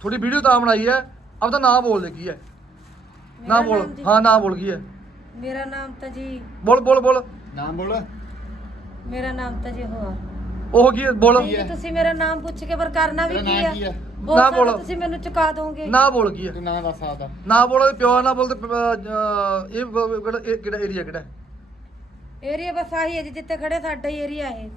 ਥੋੜੀ ਵੀਡੀਓ ਤਾਂ ਬਣਾਈ ਹੈ। ਆਪਦਾ ਨਾਮ ਬੋਲ ਦੇ ਕੀ ਹੈ। ਨਾ ਮੇਰਾ ਬੋਲ। ਨਾਮ ਜੀ- ਹਾਂ ਨਾ ਬੋਲ ਕੀ ਹੈ। ਮੇਰਾ ਨਾਮ ਤਾਂ ਜੀ ਬੋਲ ਬੋਲ ਬੋਲ। ਨਾਮ ਬੋਲ। ਮੇਰਾ ਨਾਮ ਤਾਂ ਜੀ ਹੋਰ ਉਹ ਕੀ ਬੋਲ। ਤੁਸੀਂ ਮੇਰਾ ਨਾਮ ਪੁੱਛ ਕੇ ਪਰ ਕਰਨਾ ਵੀ ਕੀ ਨਾਂ ਆ? ਕੀ ਆ? ਬੋਲ ਨਾ ਬੋਲੋ। ਤੁਸੀਂ ਮੈਨੂੰ ਚੁਕਾ ਦੋਗੇ। ਨਾ ਬੋਲ ਕੀ ਹੈ ਤੂੰ ਨਾਂ ਦੱਸ ਆਦਾ ਨਾ ਬੋਲੋ ਪਿਓ ਨਾ ਬੋਲ ਤੇ ਪ- ਅਹ, ਇਹ ਬ- ਕਿਹੜਾ ਇਹ ਕਿਹੜਾ ਏਰੀਆ ਕਿਹੜਾ? ਹੈ? ਏਰੀਆ ਬਸ ਆਹੀ ਹੈ ਜੀ ਜਿੱਥੇ ਖੜੇ ਸਾਡਾ ਹੀ ਏਰੀਆ ਹੈ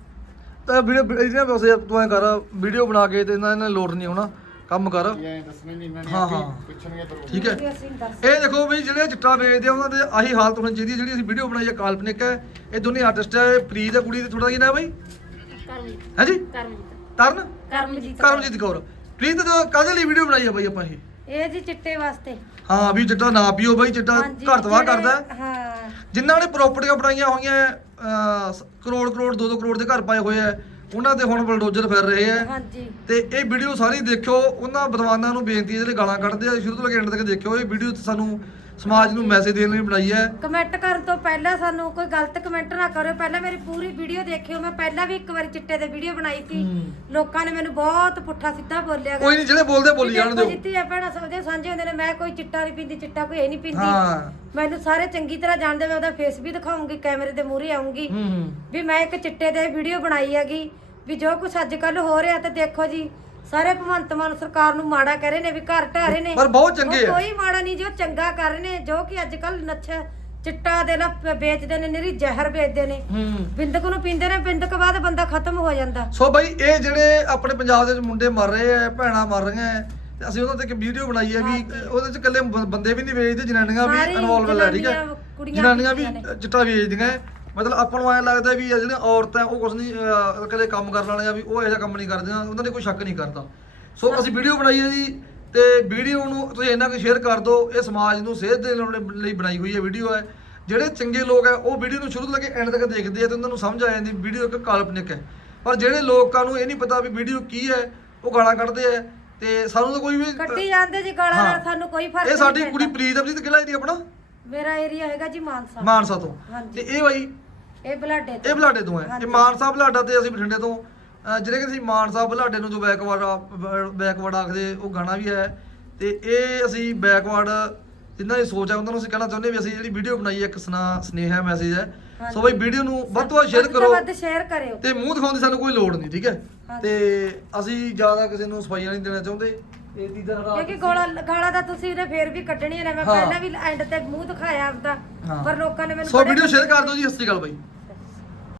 ਤਾਂ ਵੀਡੀਓ ਇਹਦੀਆਂ ਵੈਸੇ ਤੂੰ ਐ ਕਰ ਵੀਡੀਓ ਬਣਾ ਕੇ ਤੇ ਇਹਨਾਂ ਇਹਨਾਂ ਲੋਡ ਨਹੀਂ ਹੋਣਾ। ਕੰਮ ਕਰ। ਇਹ ਐਂ ਦੱਸਣਾ ਨਹੀਂ ਇਹਨਾਂ ਨੇ ਹਾਂ, ਆਪੇ ਹਾਂ। ਪੁੱਛਣਗੇ ਠੀਕ ਹੈ। ਜੀ ਅਸੀਂ ਦੱਸ ਇਹ ਦੇਖੋ ਵੀ ਜਿਹੜੇ ਚਿੱਟਾ ਵੇਚਦੇ ਆ ਉਹਨਾਂ ਦੇ ਆਹੀ ਹਾਲਤ ਹੋਣੀ ਚਾਹੀਦੀ ਹੈ। ਜਿਹੜੀ ਅਸੀਂ ਵੀਡੀਓ ਬਣਾਈ ਹੈ ਕਾਲਪਨਿਕ ਹੈ। ਇਹ ਦੋਨੇ ਆਰਟਿਸਟ ਹੈ ਪ੍ਰੀਤ ਹੈ ਕੁੜੀ ਦੇ ਥੋੜਾ ਕੀ ਨਾਮ ਹੈ ਬਾਈ? ਕਰਮਜੀਤ। ਹੈ ਜੀ? ਕਰਮਜੀਤ। ਤਰਨ? ਕਰਮਜੀਤ ਕਰਮਜੀਤ ਕੌਰ। ਪ੍ਰੀਤ ਦਾ ਕਾਹਦੇ ਲਈ ਵੀਡੀਓ ਬਣਾਈ ਹੈ ਬਾਈ ਆਪਾਂ ਇਹ? ਇਹ ਜੀ ਚਿੱਟੇ ਵਾਸਤੇ। ਹਾਂ ਵੀ ਚਿੱਟਾ ਨਾ ਪੀਓ ਬਾਈ ਚਿੱਟਾ ਹਾਂਜੀ, ਘਰ ਤਬਾਹ ਜਿਹੜੇ- ਕਰਦਾ। ਹੈ। ਹਾਂ ਜਿਨ੍ਹਾਂ ਨੇ ਪ੍ਰਾਪਰਟੀਆਂ ਬਣਾਈਆਂ ਹੋਈਆਂ ਅਹ, ਸ- ਕਰੋੜ ਕਰੋੜ 2-2 ਕਰੋੜ ਦੇ ਘਰ ਪਾਏ ਹੋਏ ਆ ਉਹਨਾਂ ਤੇ ਹੁਣ ਬਲਡੋਜ਼ਰ ਫਿਰ ਰਹੇ ਆ। ਹਾਂਜੀ। ਤੇ ਇਹ ਵੀਡੀਓ ਸਾਰੀ ਦੇਖਿਓ ਉਹਨਾਂ ਵਿਦਵਾਨਾਂ ਨੂੰ ਬੇਨਤੀ ਹੈ ਜਿਹੜੇ ਗਾਲਾਂ ਕੱਢਦੇ ਆ ਸ਼ੁਰੂ ਤੋਂ ਲੈ ਕੇ ਐਂਡ ਤੱਕ ਦੇਖਿਓ ਇਹ ਵੀਡੀਓ ਸਾਨੂੰ ਸਮਾਜ ਨੂੰ ਮੈਸੇਜ ਦੇਣ ਲਈ ਬਣਾਈ ਹੈ। ਕਮੈਂਟ ਕਰਨ ਤੋਂ ਪਹਿਲਾਂ ਸਾਨੂੰ ਕੋਈ ਗਲਤ ਕਮੈਂਟ ਨਾ ਕਰਿਓ। ਪਹਿਲਾਂ ਮੇਰੀ ਪੂਰੀ ਵੀਡੀਓ ਦੇਖਿਓ। ਮੈਂ ਪਹਿਲਾਂ ਵੀ ਇੱਕ ਵਾਰੀ ਚਿੱਟੇ ਤੇ ਵੀਡੀਓ ਬਣਾਈ ਸੀ। ਲੋਕਾਂ ਨੇ ਮੈਨੂੰ ਬਹੁਤ ਪੁੱਠਾ ਸਿੱਧਾ ਬੋਲਿਆ। ਕੋਈ ਨਹੀਂ ਜਿਹੜੇ ਬੋਲਦੇ ਬੋਲੀ ਜਾਣ ਦਿਓ ਜਿੱਤੀ ਆ ਭੈਣਾਂ ਸਮਝੇ ਸਾਂਝੇ ਹੁੰਦੇ ਨੇ। ਮੈਂ ਕੋਈ ਚਿੱਟਾ ਨਹੀਂ ਪੀਂਦੀ ਚਿੱਟਾ ਕੋਈ ਇਹ ਨਹੀਂ ਪੀਂਦੀ। ਹਾਂ। ਮੈਨੂੰ ਸਾਰੇ ਚੰਗੀ ਤਰ੍ਹਾਂ ਜਾਣਦੇ ਮੈਂ ਉਹਦਾ ਫੇਸ ਵੀ ਦਿਖਾਉਂਗੀ ਕੈਮਰੇ ਦੇ ਮੂਹਰੇ ਆਉਂਗੀ ਹੂੰ ਹੂੰ। ਵੀ ਮੈਂ ਇੱਕ ਚਿੱਟੇ ਦੇ ਵੀਡੀਓ ਬਣਾਈ ਹੈਗੀ। ਵੀ ਜੋ ਕੁਝ ਅੱਜ ਕੱਲ ਹੋ ਰਿਹਾ ਤੇ ਦੇਖੋ ਜੀ ਸਾਰੇ ਭਗਵੰਤ ਮਾਨ ਸਰਕਾਰ ਨੂੰ ਮਾੜਾ ਕਹਿ ਰਹੇ ਨੇ ਵੀ ਘਰ ਢਾਹ ਰਹੇ ਨੇ। ਪਰ ਬਹੁਤ ਚੰਗੇ ਉਹ ਆ। ਕੋਈ ਮਾੜਾ ਨਹੀਂ ਜੋ ਚੰਗਾ ਕਰ ਰਹੇ ਨੇ ਜੋ ਕਿ ਅੱਜ ਕੱਲ ਨੱਛਾ ਚਿੱਟਾ ਦੇ ਲਾ ਵੇਚਦੇ ਨੇ ਨਿਰੀ ਜ਼ਹਿਰ ਵੇਚਦੇ ਨੇ। ਹੂੰ। ਬਿੰਦਕ ਨੂੰ ਪੀਂਦੇ ਨੇ ਬਿੰਦਕ ਬਾਅਦ ਬੰਦਾ ਖਤਮ ਹੋ ਜਾਂਦਾ। ਸੋ ਬਾਈ ਇਹ ਜਿਹੜੇ ਆਪਣੇ ਪੰਜਾਬ ਦੇ ਵਿੱਚ ਮੁੰਡੇ ਮਰ ਰਹੇ ਆ ਭੈਣਾਂ ਮਰ ਰਹੀਆਂ ਐ ਤੇ ਅਸੀਂ ਉਹਨਾਂ ਤੇ ਇੱਕ ਵੀਡੀਓ ਬਣਾਈ ਹੈ। ਵੀ ਉਹਦੇ ਚ ਇਕੱਲੇ ਬ- ਬੰਦੇ ਵੀ ਨਹੀਂ ਵੇਚਦੇ ਜਨਾਨੀਆਂ ਵੀ ਸਾਰੀ ਇਨਵੋਲਵ ਹੈ ਠੀਕ ਹੈ ਜਨਾਨੀਆਂ, ਵੀ ਵੇਚਦੀਆਂ ਚਿੱਟਾ ਵੇਚਦੀਆਂ। ਮਤਲਬ ਆਪਾਂ ਨੂੰ ਐਂ ਲੱਗਦਾ ਵੀ ਇਹ ਜਿਹੜੀਆਂ ਔਰਤਾਂ ਉਹ ਕੁਝ ਨਹੀਂ ਇਕੱਲੇ ਕੰਮ ਕਰਨ ਵਾਲੀਆਂ ਵੀ ਉਹ ਜਿਹਾ ਕੰਮ ਨਹੀਂ ਕਰਦੀਆਂ ਉਹਨਾਂ ਦੇ ਕੋਈ ਸ਼ੱਕ ਨਹੀਂ ਕਰਦਾ ਸੋ ਅਸੀਂ ਵੀਡੀਓ ਬਣਾਈ ਹੈ ਜੀ ਤੇ ਵੀਡੀਓ ਨੂੰ ਤੁਸੀਂ ਇੰਨਾ ਕੁ ਸ਼ੇਅਰ ਕਰ ਦਿਓ ਇਹ ਸਮਾਜ ਨੂੰ ਸੇਧ ਦੇਣ ਲਈ- ਬਣਾਈ ਹੋਈ ਹੈ ਵੀਡੀਓ ਹੈ ਜਿਹੜੇ ਚੰਗੇ ਲੋਕ ਹੈ ਉਹ ਵੀਡੀਓ ਨੂੰ ਸ਼ੁਰੂ ਤੋਂ ਲੈ ਕੇ ਐਂਡ ਤੱਕ ਦੇਖਦੇ ਆ ਤੇ ਉਹਨਾਂ ਨੂੰ ਸਮਝ ਆ ਜਾਂਦੀ ਵੀਡੀਓ ਇੱਕ ਕਾਲਪਨਿਕ ਹੈ ਪਰ ਜਿਹੜੇ ਲੋਕਾਂ ਨੂੰ ਇਹ ਨਹੀਂ ਪਤਾ ਵੀ ਵੀਡੀਓ ਕੀ ਹੈ ਉਹ ਗਾਲਾਂ ਕੱਢਦੇ ਆ ਤੇ ਸਾਨੂੰ ਤਾਂ ਕੋਈ ਵੀ ਕੱਢੀ ਜਾਂਦੇ ਜੀ ਗਾਲਾਂ ਨਾਲ ਹਾਂ। ਸਾਨੂੰ ਕੋਈ ਫ਼ਰਕ ਇਹ ਸਾਡੀ ਨਹੀਂ ਕੁੜੀ। ਪ੍ਰੀਤ ਅਪਨੀ ਤੇ ਕਿਹੜਾ ਏਰੀਆ ਆਪਣਾ ਮੇਰਾ ਏਰੀਆ ਹੈਗਾ ਜੀ ਮਾਨਸਾ ਮਾਨਸਾ ਤੋਂ। ਤੇ ਇਹ ਬਾਈ ਇਹ ਬਲਾਡੇ ਤੋਂ। ਇਹ ਬਲਾਡੇ ਤੋਂ ਹੈ। ਇਹ ਮਾਨਸਾ ਬਲਾਡਾ ਤੇ ਅਸੀਂ ਬਠਿੰਡੇ ਤੋਂ। ਜਿਹੜੇ ਕਿ ਅਸੀਂ ਮਾਨਸਾ ਬਲਾਡੇ ਨੂੰ ਜੋ ਬੈਕਵਰਡ ਬੈਕਵਰਡ ਆਖਦੇ ਉਹ ਗਾਣਾ ਵੀ ਹੈ। ਤੇ ਇਹ ਅਸੀਂ ਬੈਕਵਰਡ ਜਿਨ੍ਹਾਂ ਦੀ ਸੋਚ ਹੈ ਉਹਨਾਂ ਨੂੰ ਅਸੀਂ ਕਹਿਣਾ ਚਾਹੁੰਦੇ ਵੀ ਅਸੀਂ ਜਿਹੜੀ ਵੀਡੀਓ ਬਣਾਈ ਹੈ ਇੱਕ ਸੁਨਾ ਸਨੇਹਾ ਮੈਸੇਜ ਹੈ। ਸੋ ਬਾਈ ਵੀਡੀਓ ਨੂੰ ਵੱਧ ਤੋਂ ਵੱਧ ਸ਼ੇਅਰ ਵੱਧ ਤੋਂ ਕਰੋ ਵੱਧ ਸ਼ੇਅਰ ਕਰਿਓ। ਤੇ ਮੂੰਹ ਦਿਖਾਉਣ ਦੀ ਸਾਨੂੰ ਕੋਈ ਲੋੜ ਨਹੀਂ ਠੀਕ ਹੈ। ਤੇ ਅਸੀਂ ਜ਼ਿਆਦਾ ਕਿਸੇ ਨੂੰ ਸਫਾਈਆਂ ਨਹੀਂ ਦੇਣਾ ਚਾਹੁੰਦੇ। ਕਿਉਂਕਿ ਗੋਲਾ ਗਾਲਾਂ ਤਾਂ ਤੁਸੀਂ ਨੇ ਫੇਰ ਵੀ ਕੱਢਣੀਆਂ ਨੇ ਮੈਂ ਹਾਂ। ਪਹਿਲਾਂ ਵੀ ਐਂਡ ਤੇ ਮੂੰਹ ਦਿਖਾਇਆ ਆਪਦਾ ਹਾਂ। ਪਰ ਲੋਕਾਂ ਨੇ ਮੈਨੂੰ ਸੋ ਬੜੇ ਵੀਡੀਓ ਸ਼ੇਅਰ ਕਰ ਦਿਓ ਜੀ ਸਤਿ ਸ਼੍ਰੀ ਅਕਾਲ ਬਾਈ